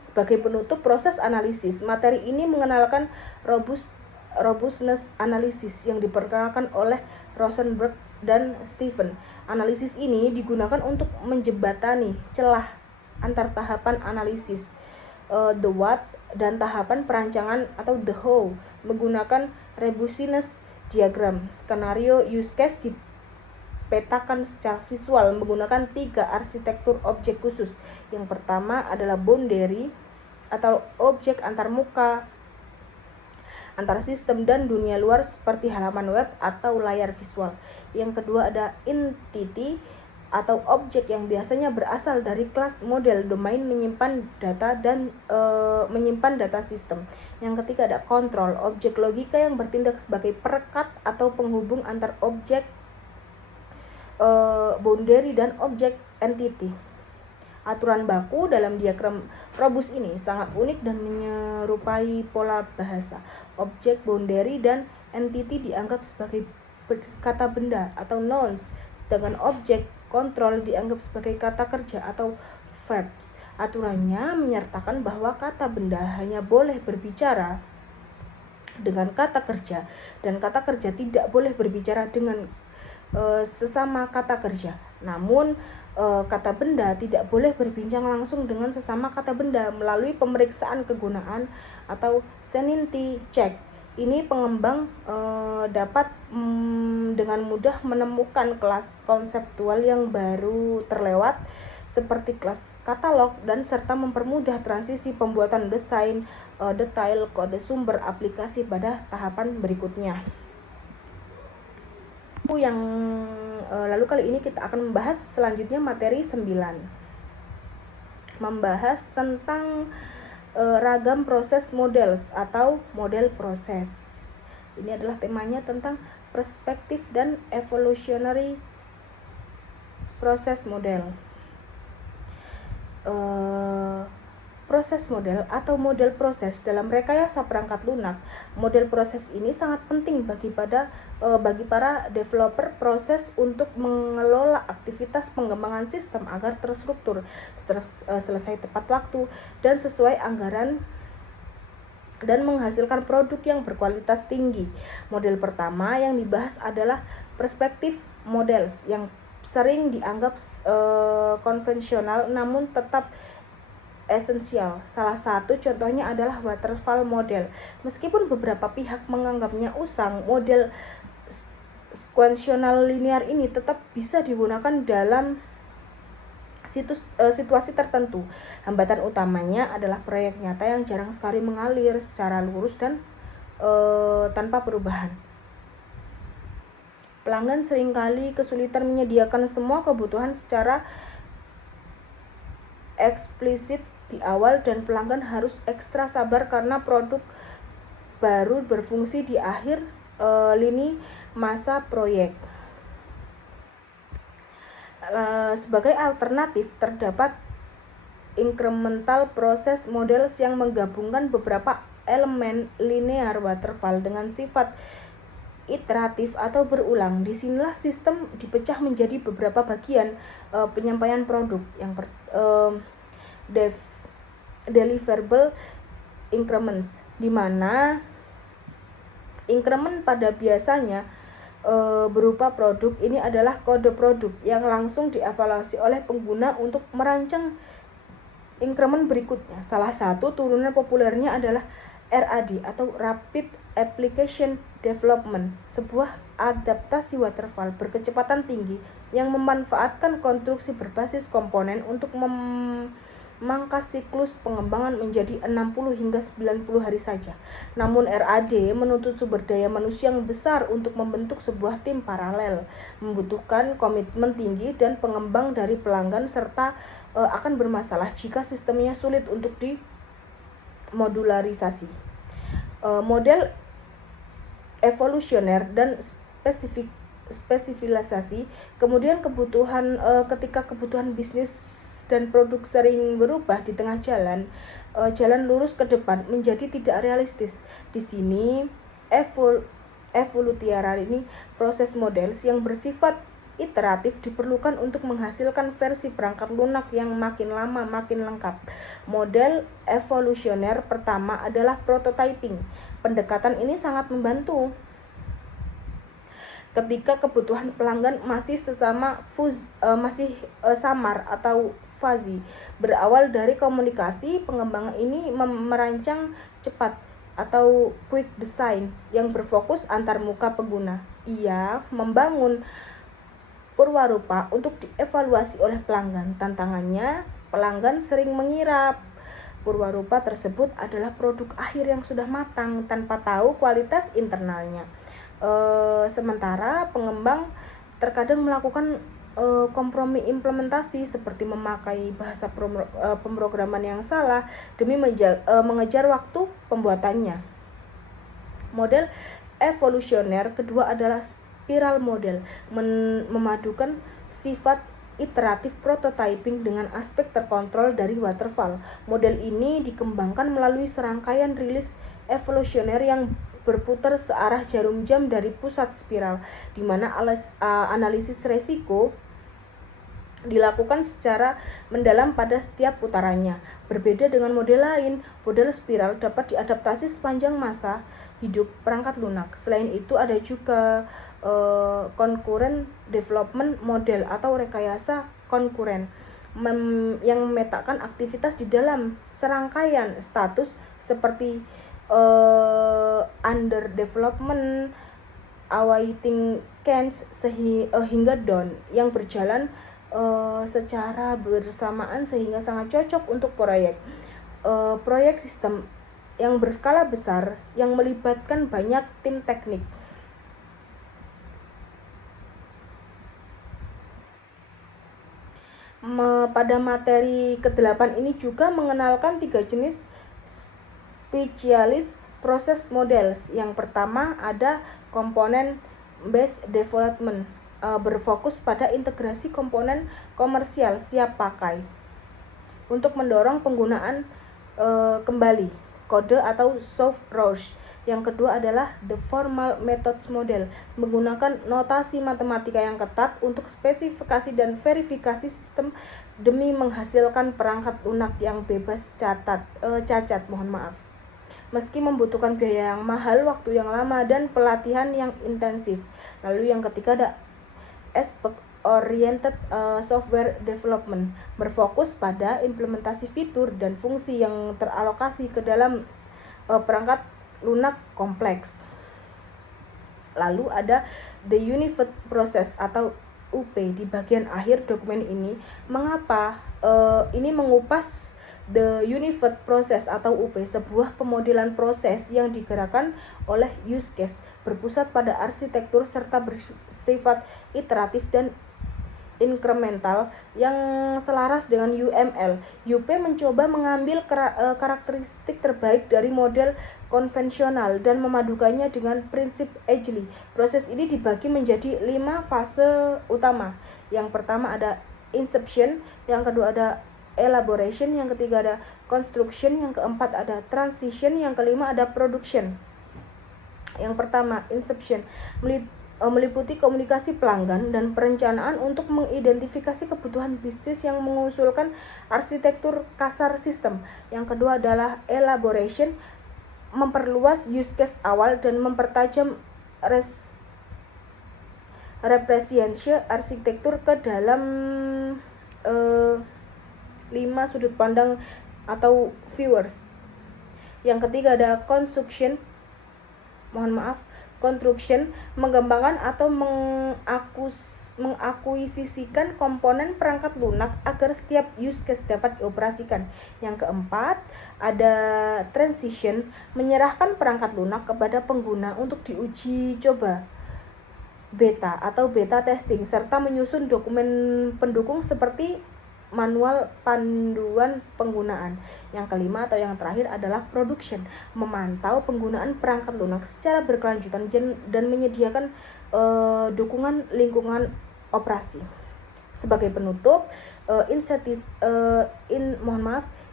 Sebagai penutup proses analisis, materi ini mengenalkan robustness analysis yang diperkenalkan oleh Rosenberg dan Stephen. Analisis ini digunakan untuk menjembatani celah antar tahapan analisis, the what, dan tahapan perancangan atau the how, menggunakan robustness diagram. Skenario use case dipetakan secara visual menggunakan 3 arsitektur objek khusus. Yang pertama adalah boundary atau objek antar muka, antar sistem dan dunia luar seperti halaman web atau layar visual. Yang kedua ada entity atau objek yang biasanya berasal dari kelas model domain menyimpan data dan menyimpan data sistem. Yang ketiga ada control, objek logika yang bertindak sebagai perekat atau penghubung antar objek boundary dan objek entity. Aturan baku dalam diagram robust ini sangat unik dan menyerupai pola bahasa. Objek boundary dan entity dianggap sebagai kata benda atau nouns, sedangkan objek kontrol dianggap sebagai kata kerja atau verbs. Aturannya menyertakan bahwa kata benda hanya boleh berbicara dengan kata kerja dan kata kerja tidak boleh berbicara dengan sesama kata kerja. Namun kata benda tidak boleh berbincang langsung dengan sesama kata benda melalui pemeriksaan kegunaan atau sanity check. Ini pengembang dapat dengan mudah menemukan kelas konseptual yang baru terlewat seperti kelas katalog dan serta mempermudah transisi pembuatan desain detail kode sumber aplikasi pada tahapan berikutnya. Lalu kali ini kita akan membahas selanjutnya materi 9, membahas tentang ragam proses models atau model proses. Ini adalah temanya tentang perspektif dan evolutionary proses model. Proses model atau model proses dalam rekayasa perangkat lunak. Model proses ini sangat penting bagi para developer proses untuk mengelola aktivitas pengembangan sistem agar terstruktur, selesai tepat waktu, dan sesuai anggaran dan menghasilkan produk yang berkualitas tinggi. Model pertama yang dibahas adalah perspective models yang sering dianggap konvensional namun tetap esensial. Salah satu contohnya adalah waterfall model. Meskipun beberapa pihak menganggapnya usang, model sequential linear ini tetap bisa digunakan dalam situasi tertentu. Hambatan utamanya adalah proyek nyata yang jarang sekali mengalir secara lurus dan tanpa perubahan. Pelanggan seringkali kesulitan menyediakan semua kebutuhan secara eksplisit di awal, dan pelanggan harus ekstra sabar karena produk baru berfungsi di akhir lini masa proyek. Sebagai alternatif, terdapat incremental process models yang menggabungkan beberapa elemen linear waterfall dengan sifat iteratif atau berulang. Disinilah sistem dipecah menjadi beberapa bagian penyampaian produk. Yang deliverable increments, di mana increment pada biasanya berupa produk. Ini adalah kode produk yang langsung dievaluasi oleh pengguna untuk merancang increment berikutnya. Salah satu turunan populernya adalah RAD atau Rapid Application Development, sebuah adaptasi waterfall berkecepatan tinggi yang memanfaatkan konstruksi berbasis komponen untuk memangkas siklus pengembangan menjadi 60 hingga 90 hari saja. Namun RAD menuntut sumber daya manusia yang besar untuk membentuk sebuah tim paralel, membutuhkan komitmen tinggi dan pengembang dari pelanggan, serta akan bermasalah jika sistemnya sulit untuk dimodularisasi. Model evolusioner dan spesifikasi. Kemudian ketika kebutuhan bisnis dan produk sering berubah di tengah jalan, jalan lurus ke depan menjadi tidak realistis. Di sini evolutionary ini proses models yang bersifat iteratif diperlukan untuk menghasilkan versi perangkat lunak yang makin lama makin lengkap. Model evolusioner pertama adalah prototyping. Pendekatan ini sangat membantu ketika kebutuhan pelanggan masih samar atau fuzzy. Berawal dari komunikasi, pengembang ini merancang cepat atau quick design yang berfokus antar muka pengguna. Ia membangun purwarupa untuk dievaluasi oleh pelanggan. Tantangannya, pelanggan sering mengira purwarupa tersebut adalah produk akhir yang sudah matang tanpa tahu kualitas internalnya. Sementara pengembang terkadang melakukan kompromi implementasi seperti memakai bahasa pemrograman yang salah demi mengejar waktu pembuatannya. Model evolusioner kedua adalah spiral model, memadukan sifat iteratif prototyping dengan aspek terkontrol dari waterfall. Model ini dikembangkan melalui serangkaian rilis evolusioner yang berputar searah jarum jam dari pusat spiral, di mana analisis resiko dilakukan secara mendalam pada setiap putarannya. Berbeda dengan model lain, model spiral dapat diadaptasi sepanjang masa hidup perangkat lunak. Selain itu ada juga concurrent development model atau rekayasa konkuren yang memetakan aktivitas di dalam serangkaian status seperti under development, awaiting change, hingga done, yang berjalan secara bersamaan sehingga sangat cocok untuk proyek sistem yang berskala besar yang melibatkan banyak tim teknik. Pada materi ke-8 ini juga mengenalkan 3 jenis spesialis proses models. Yang pertama ada komponen based development, berfokus pada integrasi komponen komersial siap pakai untuk mendorong penggunaan kembali kode atau soft ROS. Yang kedua adalah the formal methods model, menggunakan notasi matematika yang ketat untuk spesifikasi dan verifikasi sistem demi menghasilkan perangkat lunak yang bebas cacat. Meski membutuhkan biaya yang mahal, waktu yang lama, dan pelatihan yang intensif. Lalu yang ketiga ada aspect oriented software development, berfokus pada implementasi fitur dan fungsi yang teralokasi ke dalam perangkat lunak kompleks. Lalu ada the unified process atau UP di bagian akhir dokumen ini. Mengapa? Ini mengupas the Unified Process atau UP, sebuah pemodelan proses yang digerakkan oleh use case, berpusat pada arsitektur serta bersifat iteratif dan incremental yang selaras dengan UML. UP mencoba mengambil karakteristik terbaik dari model konvensional dan memadukannya dengan prinsip Agile. Proses ini dibagi menjadi 5 fase utama. Yang pertama ada inception, yang kedua ada elaboration, yang ketiga ada construction, yang keempat ada transition, yang kelima ada production. Yang pertama, inception, meliputi komunikasi pelanggan dan perencanaan untuk mengidentifikasi kebutuhan bisnis yang mengusulkan arsitektur kasar sistem. Yang kedua adalah elaboration, memperluas use case awal dan mempertajam representasi arsitektur ke dalam 5 sudut pandang atau viewers. Yang ketiga ada construction, mengembangkan atau mengakuisisikan komponen perangkat lunak agar setiap use case dapat dioperasikan. Yang keempat ada transition, menyerahkan perangkat lunak kepada pengguna untuk diuji coba beta atau beta testing, serta menyusun dokumen pendukung seperti manual panduan penggunaan. Yang kelima atau yang terakhir adalah production, memantau penggunaan perangkat lunak secara berkelanjutan dan menyediakan dukungan lingkungan operasi. Sebagai penutup,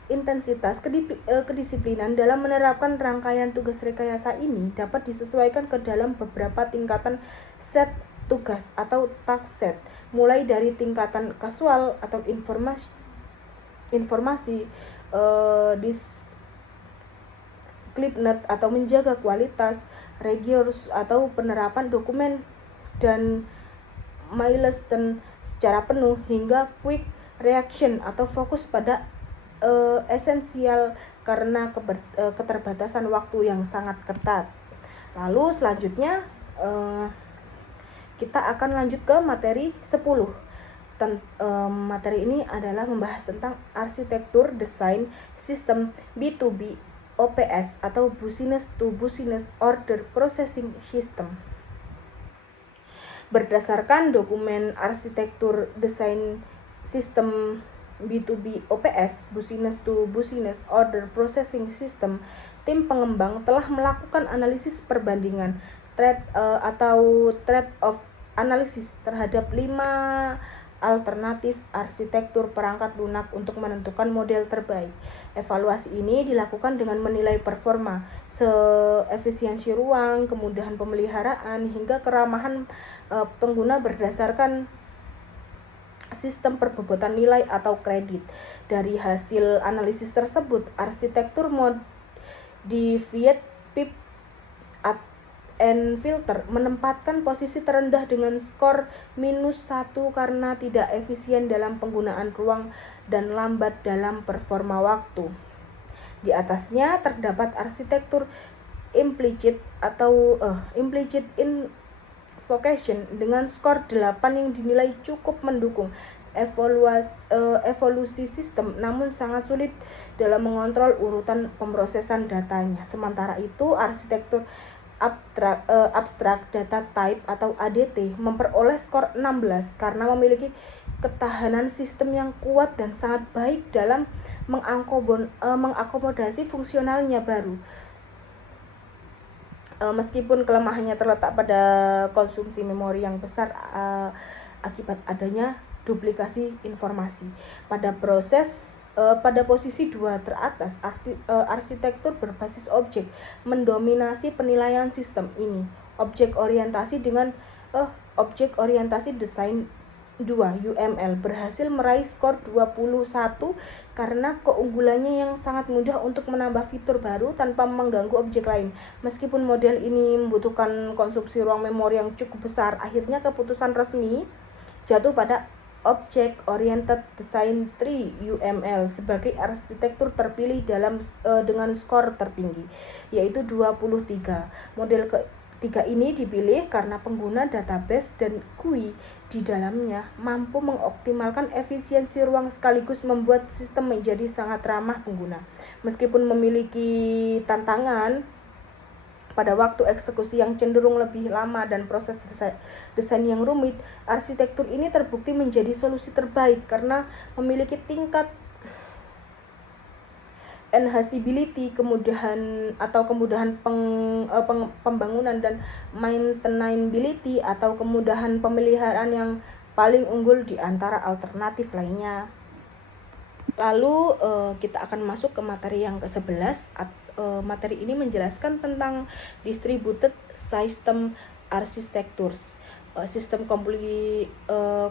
intensitas kedisiplinan dalam menerapkan rangkaian tugas rekayasa ini dapat disesuaikan ke dalam beberapa tingkatan set tugas atau task set, mulai dari tingkatan kasual atau informasi disciplined atau menjaga kualitas, rigorous atau penerapan dokumen, dan milestone secara penuh, hingga quick reaction atau fokus pada esensial karena keterbatasan waktu yang sangat ketat. Lalu selanjutnya kita akan lanjut ke materi 10. Materi ini adalah membahas tentang arsitektur desain sistem B2B OPS atau Business to Business Order Processing System. Berdasarkan dokumen arsitektur desain sistem B2B OPS, Business to Business Order Processing System, tim pengembang telah melakukan analisis perbandingan trade-off analisis terhadap 5 alternatif arsitektur perangkat lunak untuk menentukan model terbaik. Evaluasi ini dilakukan dengan menilai performa, efisiensi ruang, kemudahan pemeliharaan, hingga keramahan pengguna berdasarkan sistem perbebotan nilai atau kredit. Dari hasil analisis tersebut, arsitektur modified PIP and filter menempatkan posisi terendah dengan skor -1 karena tidak efisien dalam penggunaan ruang dan lambat dalam performa waktu. Di atasnya terdapat arsitektur implicit invocation dengan skor 8 yang dinilai cukup mendukung evolusi sistem, namun sangat sulit dalam mengontrol urutan pemrosesan datanya. Sementara itu, arsitektur abstrak data type atau ADT memperoleh skor 16 karena memiliki ketahanan sistem yang kuat dan sangat baik dalam mengakomodasi fungsionalnya baru. Meskipun kelemahannya terletak pada konsumsi memori yang besar akibat adanya duplikasi informasi. Pada posisi 2 teratas, arsitektur berbasis objek mendominasi penilaian sistem ini. Objek orientasi desain 2 UML berhasil meraih skor 21 karena keunggulannya yang sangat mudah untuk menambah fitur baru tanpa mengganggu objek lain. Meskipun model ini membutuhkan konsumsi ruang memori yang cukup besar, akhirnya keputusan resmi jatuh pada Object Oriented Design 3 UML sebagai arsitektur terpilih dengan skor tertinggi, yaitu 23. Model Tiga ini dipilih karena pengguna database dan GUI di dalamnya mampu mengoptimalkan efisiensi ruang sekaligus membuat sistem menjadi sangat ramah pengguna. Meskipun memiliki tantangan pada waktu eksekusi yang cenderung lebih lama dan proses desain yang rumit, arsitektur ini terbukti menjadi solusi terbaik karena memiliki tingkat enhanceability, kemudahan pembangunan, dan maintainability atau kemudahan pemeliharaan yang paling unggul di antara alternatif lainnya. Lalu kita akan masuk ke materi yang ke-11. Materi ini menjelaskan tentang distributed system architectures. Sistem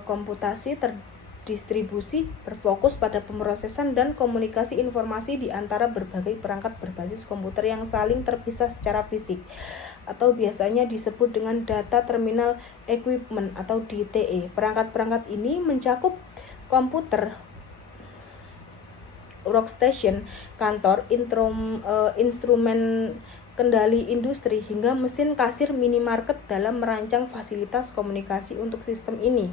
komputasi terdistribusi berfokus pada pemrosesan dan komunikasi informasi di antara berbagai perangkat berbasis komputer yang saling terpisah secara fisik, atau biasanya disebut dengan Data Terminal Equipment atau DTE. Perangkat-perangkat ini mencakup komputer, workstation, kantor, instrumen kendali industri, hingga mesin kasir minimarket dalam merancang fasilitas komunikasi untuk sistem ini.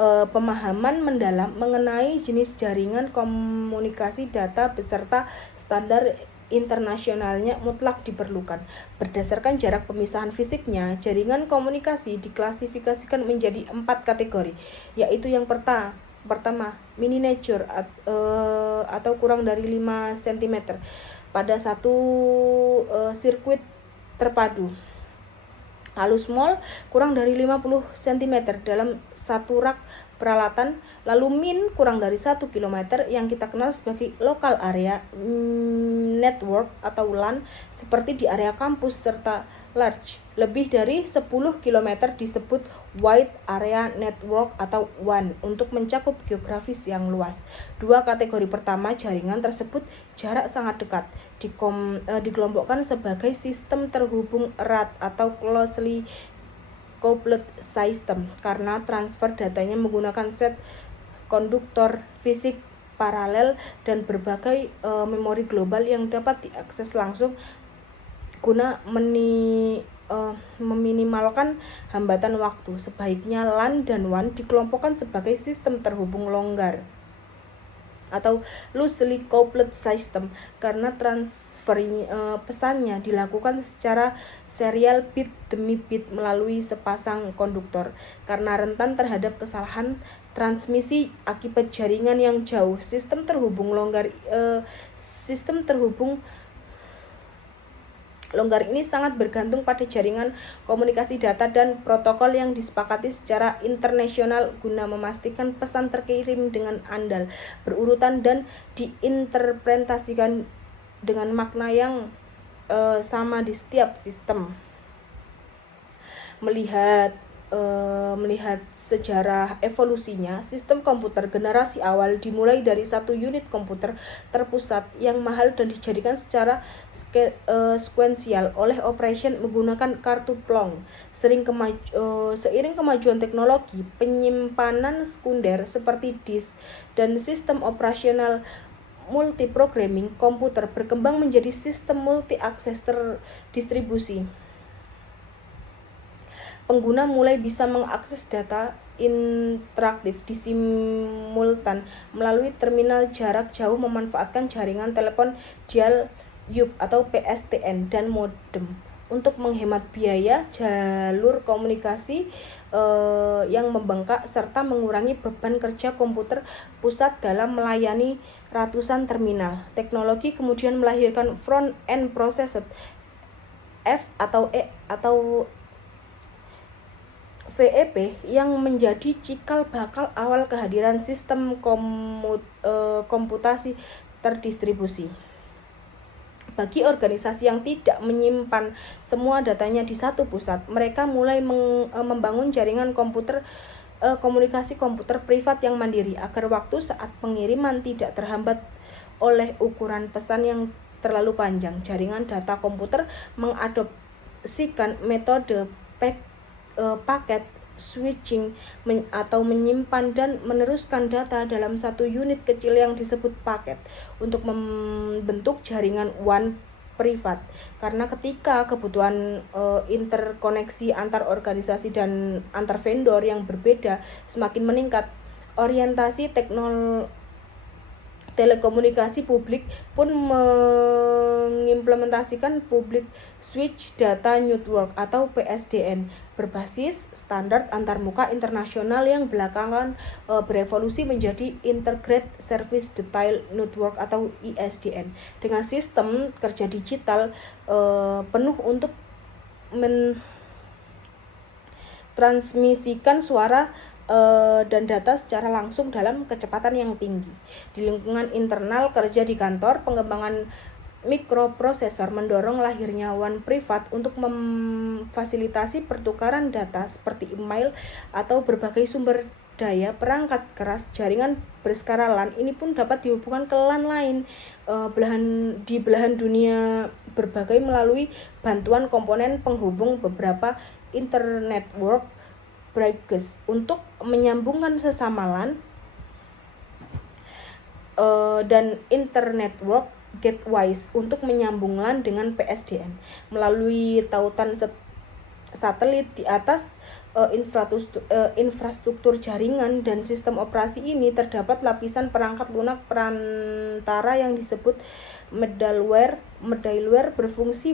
Pemahaman mendalam mengenai jenis jaringan komunikasi data beserta standar internasionalnya mutlak diperlukan. Berdasarkan jarak pemisahan fisiknya, jaringan komunikasi diklasifikasikan menjadi 4 kategori, yaitu yang pertama miniature atau kurang dari 5 cm pada satu sirkuit terpadu. Lalu small kurang dari 50 cm dalam satu rak peralatan. Lalu min kurang dari 1 km yang kita kenal sebagai local area network atau LAN seperti di area kampus, serta large lebih dari 10 km disebut wide area network atau WAN untuk mencakup geografis yang luas. Dua kategori pertama jaringan tersebut jarak sangat dekat dikelompokkan sebagai sistem terhubung erat atau closely coupled system karena transfer datanya menggunakan set konduktor fisik paralel dan berbagai memori global yang dapat diakses langsung guna meminimalkan hambatan waktu. Sebaiknya LAN dan WAN dikelompokkan sebagai sistem terhubung longgar atau loosely coupled system karena transfer pesannya dilakukan secara serial bit demi bit melalui sepasang konduktor. Karena rentan terhadap kesalahan transmisi akibat jaringan yang jauh, sistem terhubung longgar ini sangat bergantung pada jaringan komunikasi data dan protokol yang disepakati secara internasional guna memastikan pesan terkirim dengan andal, berurutan, dan diinterpretasikan dengan makna yang sama di setiap sistem. Melihat sejarah evolusinya, sistem komputer generasi awal dimulai dari satu unit komputer terpusat yang mahal dan dijadikan secara sekuensial oleh operation menggunakan kartu plong. Seiring kemajuan teknologi, penyimpanan sekunder seperti disk dan sistem operasional multiprogramming komputer berkembang menjadi sistem multi-akses terdistribusi. Pengguna mulai bisa mengakses data interaktif simultan melalui terminal jarak jauh memanfaatkan jaringan telepon dial-up atau PSTN dan modem. Untuk menghemat biaya, jalur komunikasi yang membengkak serta mengurangi beban kerja komputer pusat dalam melayani ratusan terminal. Teknologi kemudian melahirkan front-end processor atau VEP yang menjadi cikal bakal awal kehadiran sistem komputasi terdistribusi. Bagi organisasi yang tidak menyimpan semua datanya di satu pusat, mereka mulai membangun jaringan komunikasi komputer privat yang mandiri agar waktu saat pengiriman tidak terhambat oleh ukuran pesan yang terlalu panjang. Jaringan data komputer mengadopsikan metode paket switching atau menyimpan dan meneruskan data dalam satu unit kecil yang disebut paket untuk membentuk jaringan one privat. Karena ketika kebutuhan interkoneksi antar organisasi dan antar vendor yang berbeda semakin meningkat, orientasi telekomunikasi publik pun mengimplementasikan Public Switch Data Network atau PSDN berbasis standar antarmuka internasional yang belakangan berevolusi menjadi Integrated Service Detail Network atau ISDN dengan sistem kerja digital penuh untuk mentransmisikan suara dan data secara langsung dalam kecepatan yang tinggi. Di lingkungan internal kerja di kantor, pengembangan mikroprosesor mendorong lahirnya WAN privat untuk memfasilitasi pertukaran data seperti email atau berbagai sumber daya perangkat keras. Jaringan berskala LAN ini pun dapat dihubungkan ke LAN lain di belahan dunia berbagai melalui bantuan komponen penghubung beberapa internetwork bridges untuk menyambungkan sesama LAN dan internetwork gateways untuk menyambung LAN dengan PSDN melalui tautan satelit di atas infrastruktur jaringan dan sistem operasi ini. Terdapat lapisan perangkat lunak perantara yang disebut middleware berfungsi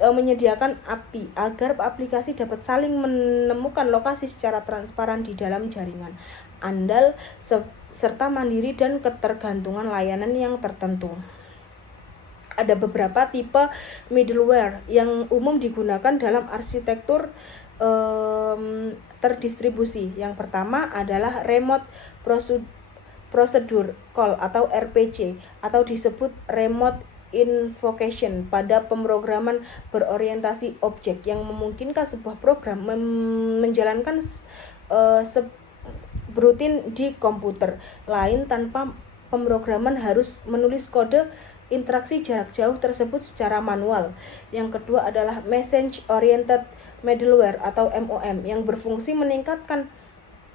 menyediakan API agar aplikasi dapat saling menemukan lokasi secara transparan di dalam jaringan, andal, serta mandiri dan ketergantungan layanan yang tertentu. Ada beberapa tipe middleware yang umum digunakan dalam arsitektur terdistribusi. Yang pertama adalah Remote Procedure Call atau RPC atau disebut Remote Invocation pada pemrograman berorientasi objek yang memungkinkan sebuah program menjalankan rutin di komputer lain tanpa pemrograman harus menulis kode interaksi jarak jauh tersebut secara manual. Yang kedua adalah Message Oriented Middleware atau MOM yang berfungsi meningkatkan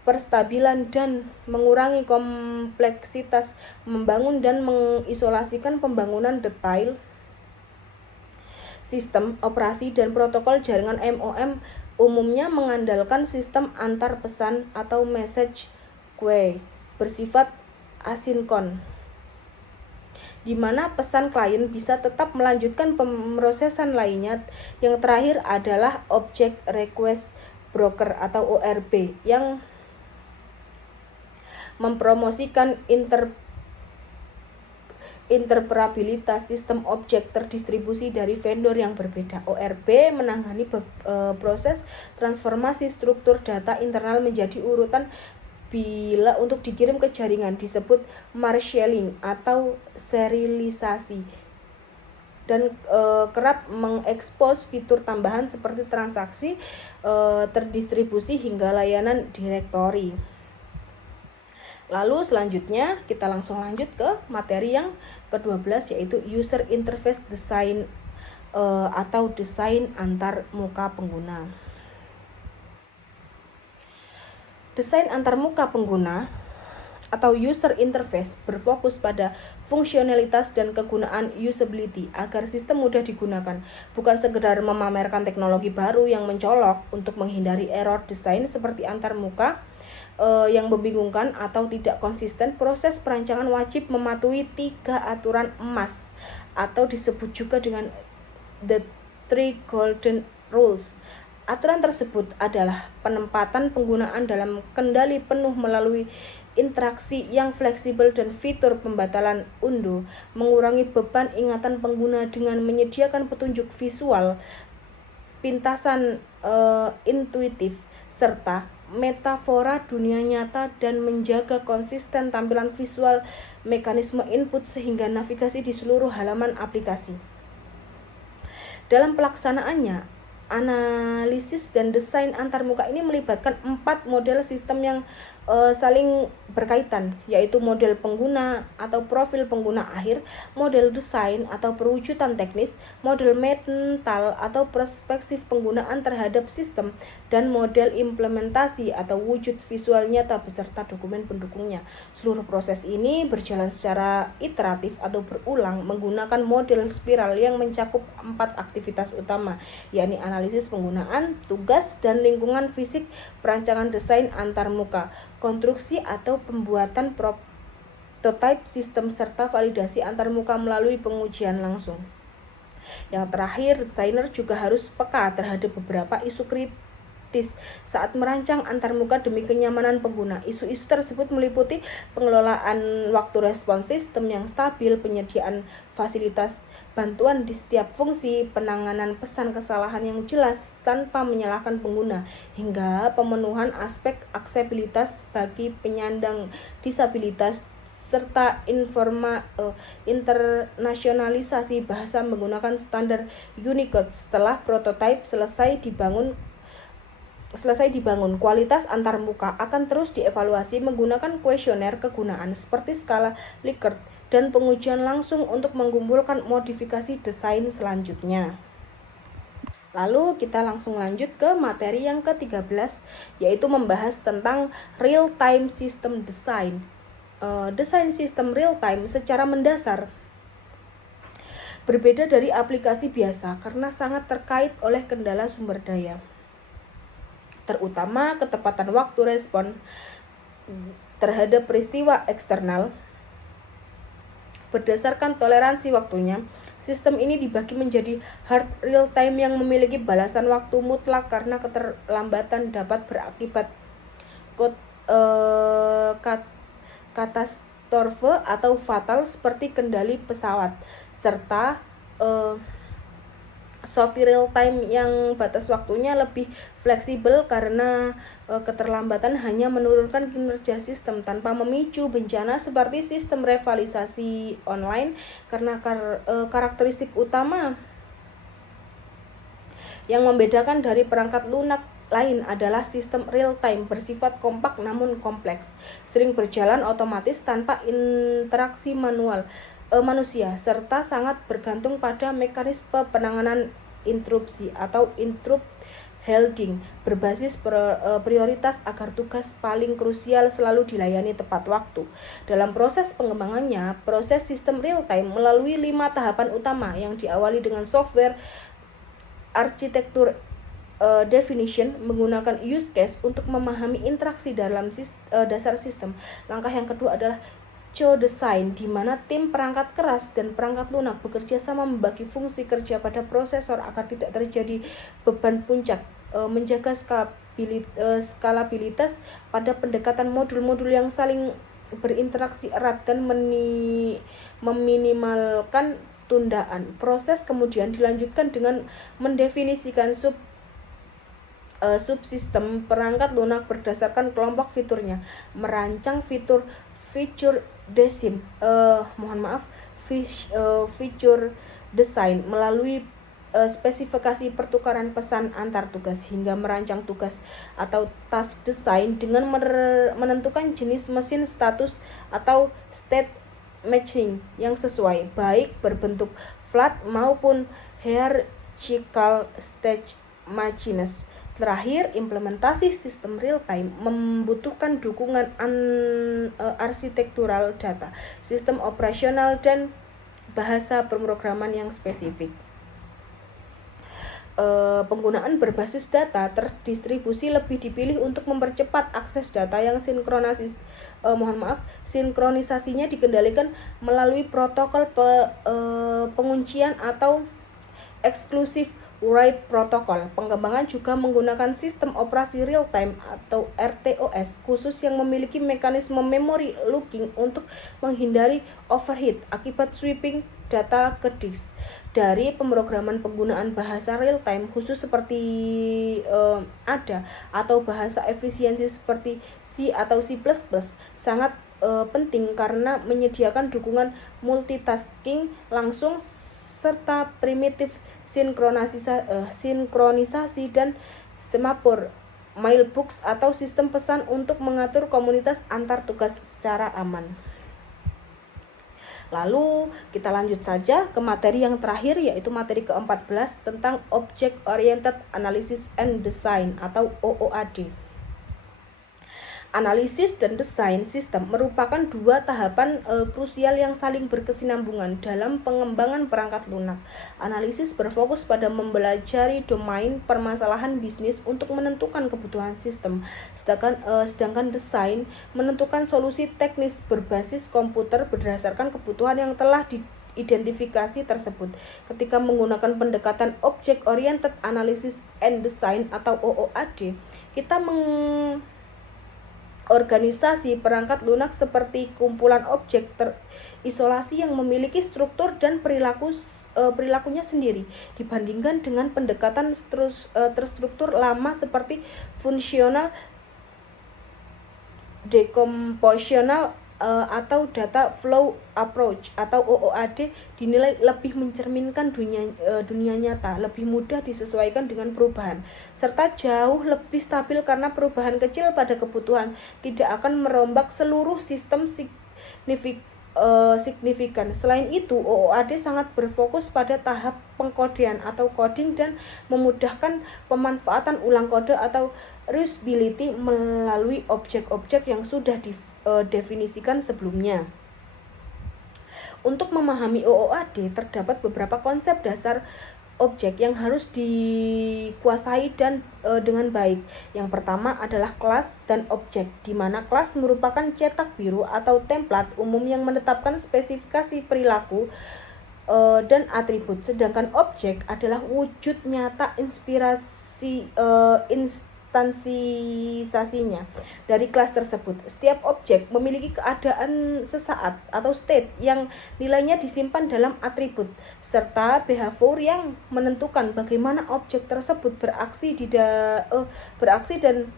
perstabilan dan mengurangi kompleksitas membangun dan mengisolasikan pembangunan detail sistem operasi dan protokol. Jaringan MOM umumnya mengandalkan sistem antar pesan atau message queue bersifat asinkron, di mana pesan klien bisa tetap melanjutkan pemrosesan lainnya. Yang terakhir adalah Object Request Broker atau ORB yang mempromosikan interoperabilitas sistem objek terdistribusi dari vendor yang berbeda. ORB menangani proses transformasi struktur data internal menjadi urutan bila untuk dikirim ke jaringan, disebut marshalling atau serialisasi, dan kerap mengekspos fitur tambahan seperti transaksi terdistribusi hingga layanan direktori. Lalu selanjutnya kita langsung lanjut ke materi yang ke-12, yaitu User Interface Design atau desain antar muka pengguna. Desain antar muka pengguna atau user interface berfokus pada fungsionalitas dan kegunaan usability agar sistem mudah digunakan, bukan sekedar memamerkan teknologi baru yang mencolok. Untuk menghindari error desain seperti antar muka yang membingungkan atau tidak konsisten, proses perancangan wajib mematuhi 3 aturan emas atau disebut juga dengan the 3 golden rules. Aturan tersebut adalah penempatan penggunaan dalam kendali penuh melalui interaksi yang fleksibel dan fitur pembatalan unduh, mengurangi beban ingatan pengguna dengan menyediakan petunjuk visual, pintasan intuitif, serta metafora dunia nyata, dan menjaga konsisten tampilan visual mekanisme input sehingga navigasi di seluruh halaman aplikasi. Dalam pelaksanaannya, analisis dan desain antarmuka ini melibatkan 4 model sistem yang saling berkaitan, yaitu model pengguna atau profil pengguna akhir, model desain atau perwujudan teknis, model mental atau perspektif penggunaan terhadap sistem, dan model implementasi atau wujud visual nyata beserta dokumen pendukungnya. Seluruh proses ini berjalan secara iteratif atau berulang menggunakan model spiral yang mencakup 4 aktivitas utama, yakni analisis penggunaan, tugas dan lingkungan fisik, perancangan desain antarmuka, konstruksi atau pembuatan prototipe sistem, serta validasi antarmuka melalui pengujian langsung. Yang terakhir, desainer juga harus peka terhadap beberapa isu kritis saat merancang antarmuka demi kenyamanan pengguna. Isu-isu tersebut meliputi pengelolaan waktu respons sistem yang stabil, penyediaan fasilitas bantuan di setiap fungsi, penanganan pesan kesalahan yang jelas tanpa menyalahkan pengguna, hingga pemenuhan aspek aksesibilitas bagi penyandang disabilitas, serta internasionalisasi bahasa menggunakan standar Unicode. Setelah prototipe selesai dibangun, kualitas antarmuka akan terus dievaluasi menggunakan kuesioner kegunaan seperti skala Likert dan pengujian langsung untuk mengumpulkan modifikasi desain selanjutnya. Lalu kita langsung lanjut ke materi yang ke-13, yaitu membahas tentang real-time system design. Desain sistem real-time secara mendasar berbeda dari aplikasi biasa karena sangat terkait oleh kendala sumber daya, terutama ketepatan waktu respon terhadap peristiwa eksternal. Berdasarkan toleransi waktunya, sistem ini dibagi menjadi hard real time yang memiliki balasan waktu mutlak karena keterlambatan dapat berakibat katastrofe atau fatal seperti kendali pesawat, serta soft real time yang batas waktunya lebih fleksibel karena keterlambatan hanya menurunkan kinerja sistem tanpa memicu bencana seperti sistem rivalisasi online. Karena karakteristik utama yang membedakan dari perangkat lunak lain adalah sistem real time bersifat kompak namun kompleks, sering berjalan otomatis tanpa interaksi manusia, serta sangat bergantung pada mekanisme penanganan interupsi atau interrupt handling berbasis prioritas agar tugas paling krusial selalu dilayani tepat waktu. Dalam proses pengembangannya, proses sistem real time melalui 5 tahapan utama yang diawali dengan software arsitektur definition, menggunakan use case untuk memahami interaksi dalam dasar sistem. Langkah yang kedua adalah co-design, di mana tim perangkat keras dan perangkat lunak bekerja sama membagi fungsi kerja pada prosesor agar tidak terjadi beban puncak, menjaga skalabilitas pada pendekatan modul-modul yang saling berinteraksi erat dan meminimalkan tundaan. Proses kemudian dilanjutkan dengan mendefinisikan subsistem perangkat lunak berdasarkan kelompok fiturnya, merancang feature design melalui spesifikasi pertukaran pesan antar tugas, hingga merancang tugas atau task design dengan menentukan jenis mesin status atau state matching yang sesuai, baik berbentuk flat maupun hierarchical state machines. Terakhir, implementasi sistem real time membutuhkan dukungan arsitektural data, sistem operasional, dan bahasa pemrograman yang spesifik. Penggunaan berbasis data terdistribusi lebih dipilih untuk mempercepat akses data yang sinkronisasinya dikendalikan melalui protokol penguncian atau exclusive write protocol. Pengembangan juga menggunakan sistem operasi real time atau RTOS khusus yang memiliki mekanisme memory looking untuk menghindari overheat akibat sweeping data ke disk. Dari pemrograman, penggunaan bahasa real time khusus seperti ADA atau bahasa efisiensi seperti C atau C++ sangat penting karena menyediakan dukungan multitasking langsung serta primitif sinkronisasi dan semafor mailbox atau sistem pesan untuk mengatur komunitas antar tugas secara aman. Lalu kita lanjut saja ke materi yang terakhir, yaitu materi ke-14 tentang Object Oriented Analysis and Design atau OOAD. Analisis dan desain sistem merupakan dua tahapan krusial yang saling berkesinambungan dalam pengembangan perangkat lunak. Analisis berfokus pada mempelajari domain permasalahan bisnis untuk menentukan kebutuhan sistem, sedangkan desain menentukan solusi teknis berbasis komputer berdasarkan kebutuhan yang telah diidentifikasi tersebut. Ketika menggunakan pendekatan Object Oriented Analysis and Design atau OOAD, kita organisasi perangkat lunak seperti kumpulan objek terisolasi yang memiliki struktur dan perilakunya sendiri dibandingkan dengan pendekatan terstruktur lama seperti functional decompositional atau data flow approach atau OOAD dinilai lebih mencerminkan dunia nyata, lebih mudah disesuaikan dengan perubahan, serta jauh lebih stabil karena perubahan kecil pada kebutuhan tidak akan merombak seluruh sistem signifikan. Selain itu, OOAD sangat berfokus pada tahap pengkodean atau coding dan memudahkan pemanfaatan ulang kode atau reusability melalui objek-objek yang sudah definisikan sebelumnya. Untuk memahami OOAD, terdapat beberapa konsep dasar objek yang harus dikuasai dan dengan baik. Yang pertama adalah kelas dan objek, di mana kelas merupakan cetak biru atau template umum yang menetapkan spesifikasi perilaku dan atribut, sedangkan objek adalah wujud nyata instansiasinya dari kelas tersebut. Setiap objek memiliki keadaan sesaat atau state yang nilainya disimpan dalam atribut, serta behavior yang menentukan bagaimana objek tersebut beraksi dan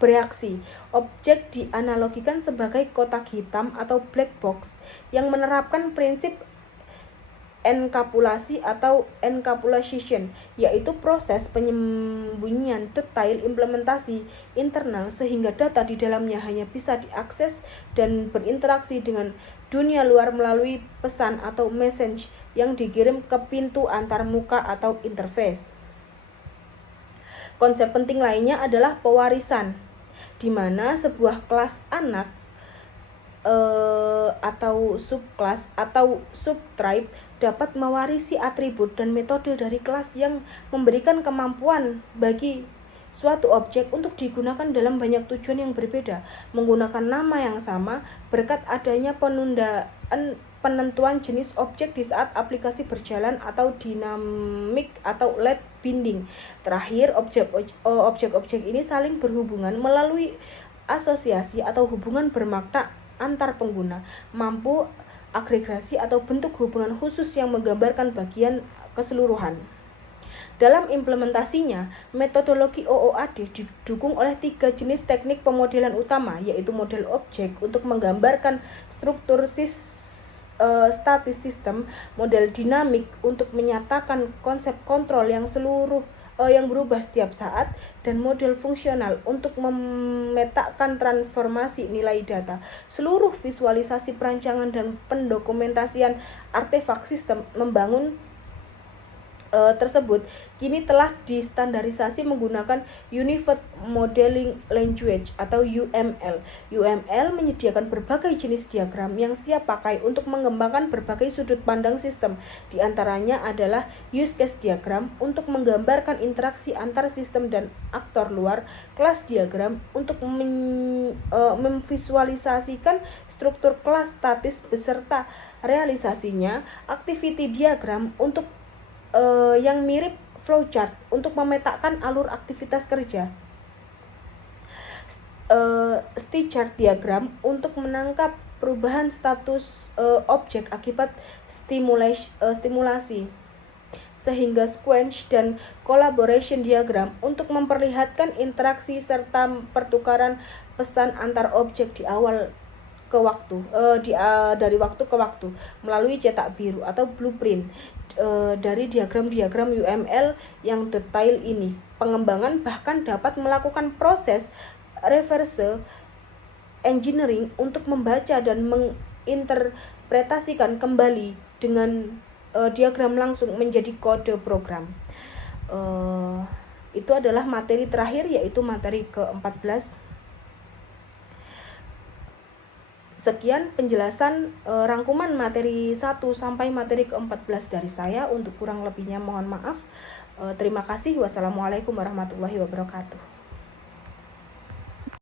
bereaksi. Objek dianalogikan sebagai kotak hitam atau black box yang menerapkan prinsip enkapsulasi atau encapsulation, yaitu proses penyembunyian detail implementasi internal sehingga data di dalamnya hanya bisa diakses dan berinteraksi dengan dunia luar melalui pesan atau message yang dikirim ke pintu antar muka atau interface. Konsep penting lainnya adalah pewarisan, di mana sebuah kelas anak atau subkelas atau subtribe dapat mewarisi atribut dan metode dari kelas yang memberikan kemampuan bagi suatu objek untuk digunakan dalam banyak tujuan yang berbeda menggunakan nama yang sama berkat adanya penentuan jenis objek di saat aplikasi berjalan atau dinamik atau late binding. Terakhir, objek-objek ini saling berhubungan melalui asosiasi atau hubungan bermakna antar pengguna, mampu agregasi atau bentuk hubungan khusus yang menggambarkan bagian keseluruhan. Dalam implementasinya, metodologi OOAD didukung oleh 3 jenis teknik pemodelan utama, yaitu model objek untuk menggambarkan struktur statis sistem, model dinamik untuk menyatakan konsep kontrol yang berubah setiap saat, dan model fungsional untuk memetakan transformasi nilai data. Seluruh visualisasi perancangan dan pendokumentasian artefak sistem membangun tersebut kini telah distandarisasi menggunakan Unified Modeling Language atau UML. UML menyediakan berbagai jenis diagram yang siap pakai untuk mengembangkan berbagai sudut pandang sistem. Di antaranya adalah use case diagram untuk menggambarkan interaksi antar sistem dan aktor luar, class diagram untuk memvisualisasikan struktur kelas statis beserta realisasinya, activity diagram untuk yang mirip flowchart untuk memetakan alur aktivitas kerja, stichart diagram untuk menangkap perubahan status objek akibat stimulasi, sehingga sequence dan collaboration diagram untuk memperlihatkan interaksi serta pertukaran pesan antar objek di awal ke waktu, dari waktu ke waktu melalui cetak biru atau blueprint. Dari diagram-diagram UML yang detail ini, pengembangan bahkan dapat melakukan proses reverse engineering untuk membaca dan menginterpretasikan kembali dengan diagram langsung menjadi kode program. Itu adalah materi terakhir, yaitu materi ke-14. Sekian penjelasan rangkuman materi 1 sampai materi ke-14 dari saya. Untuk kurang lebihnya mohon maaf. Terima kasih. Wassalamualaikum warahmatullahi wabarakatuh.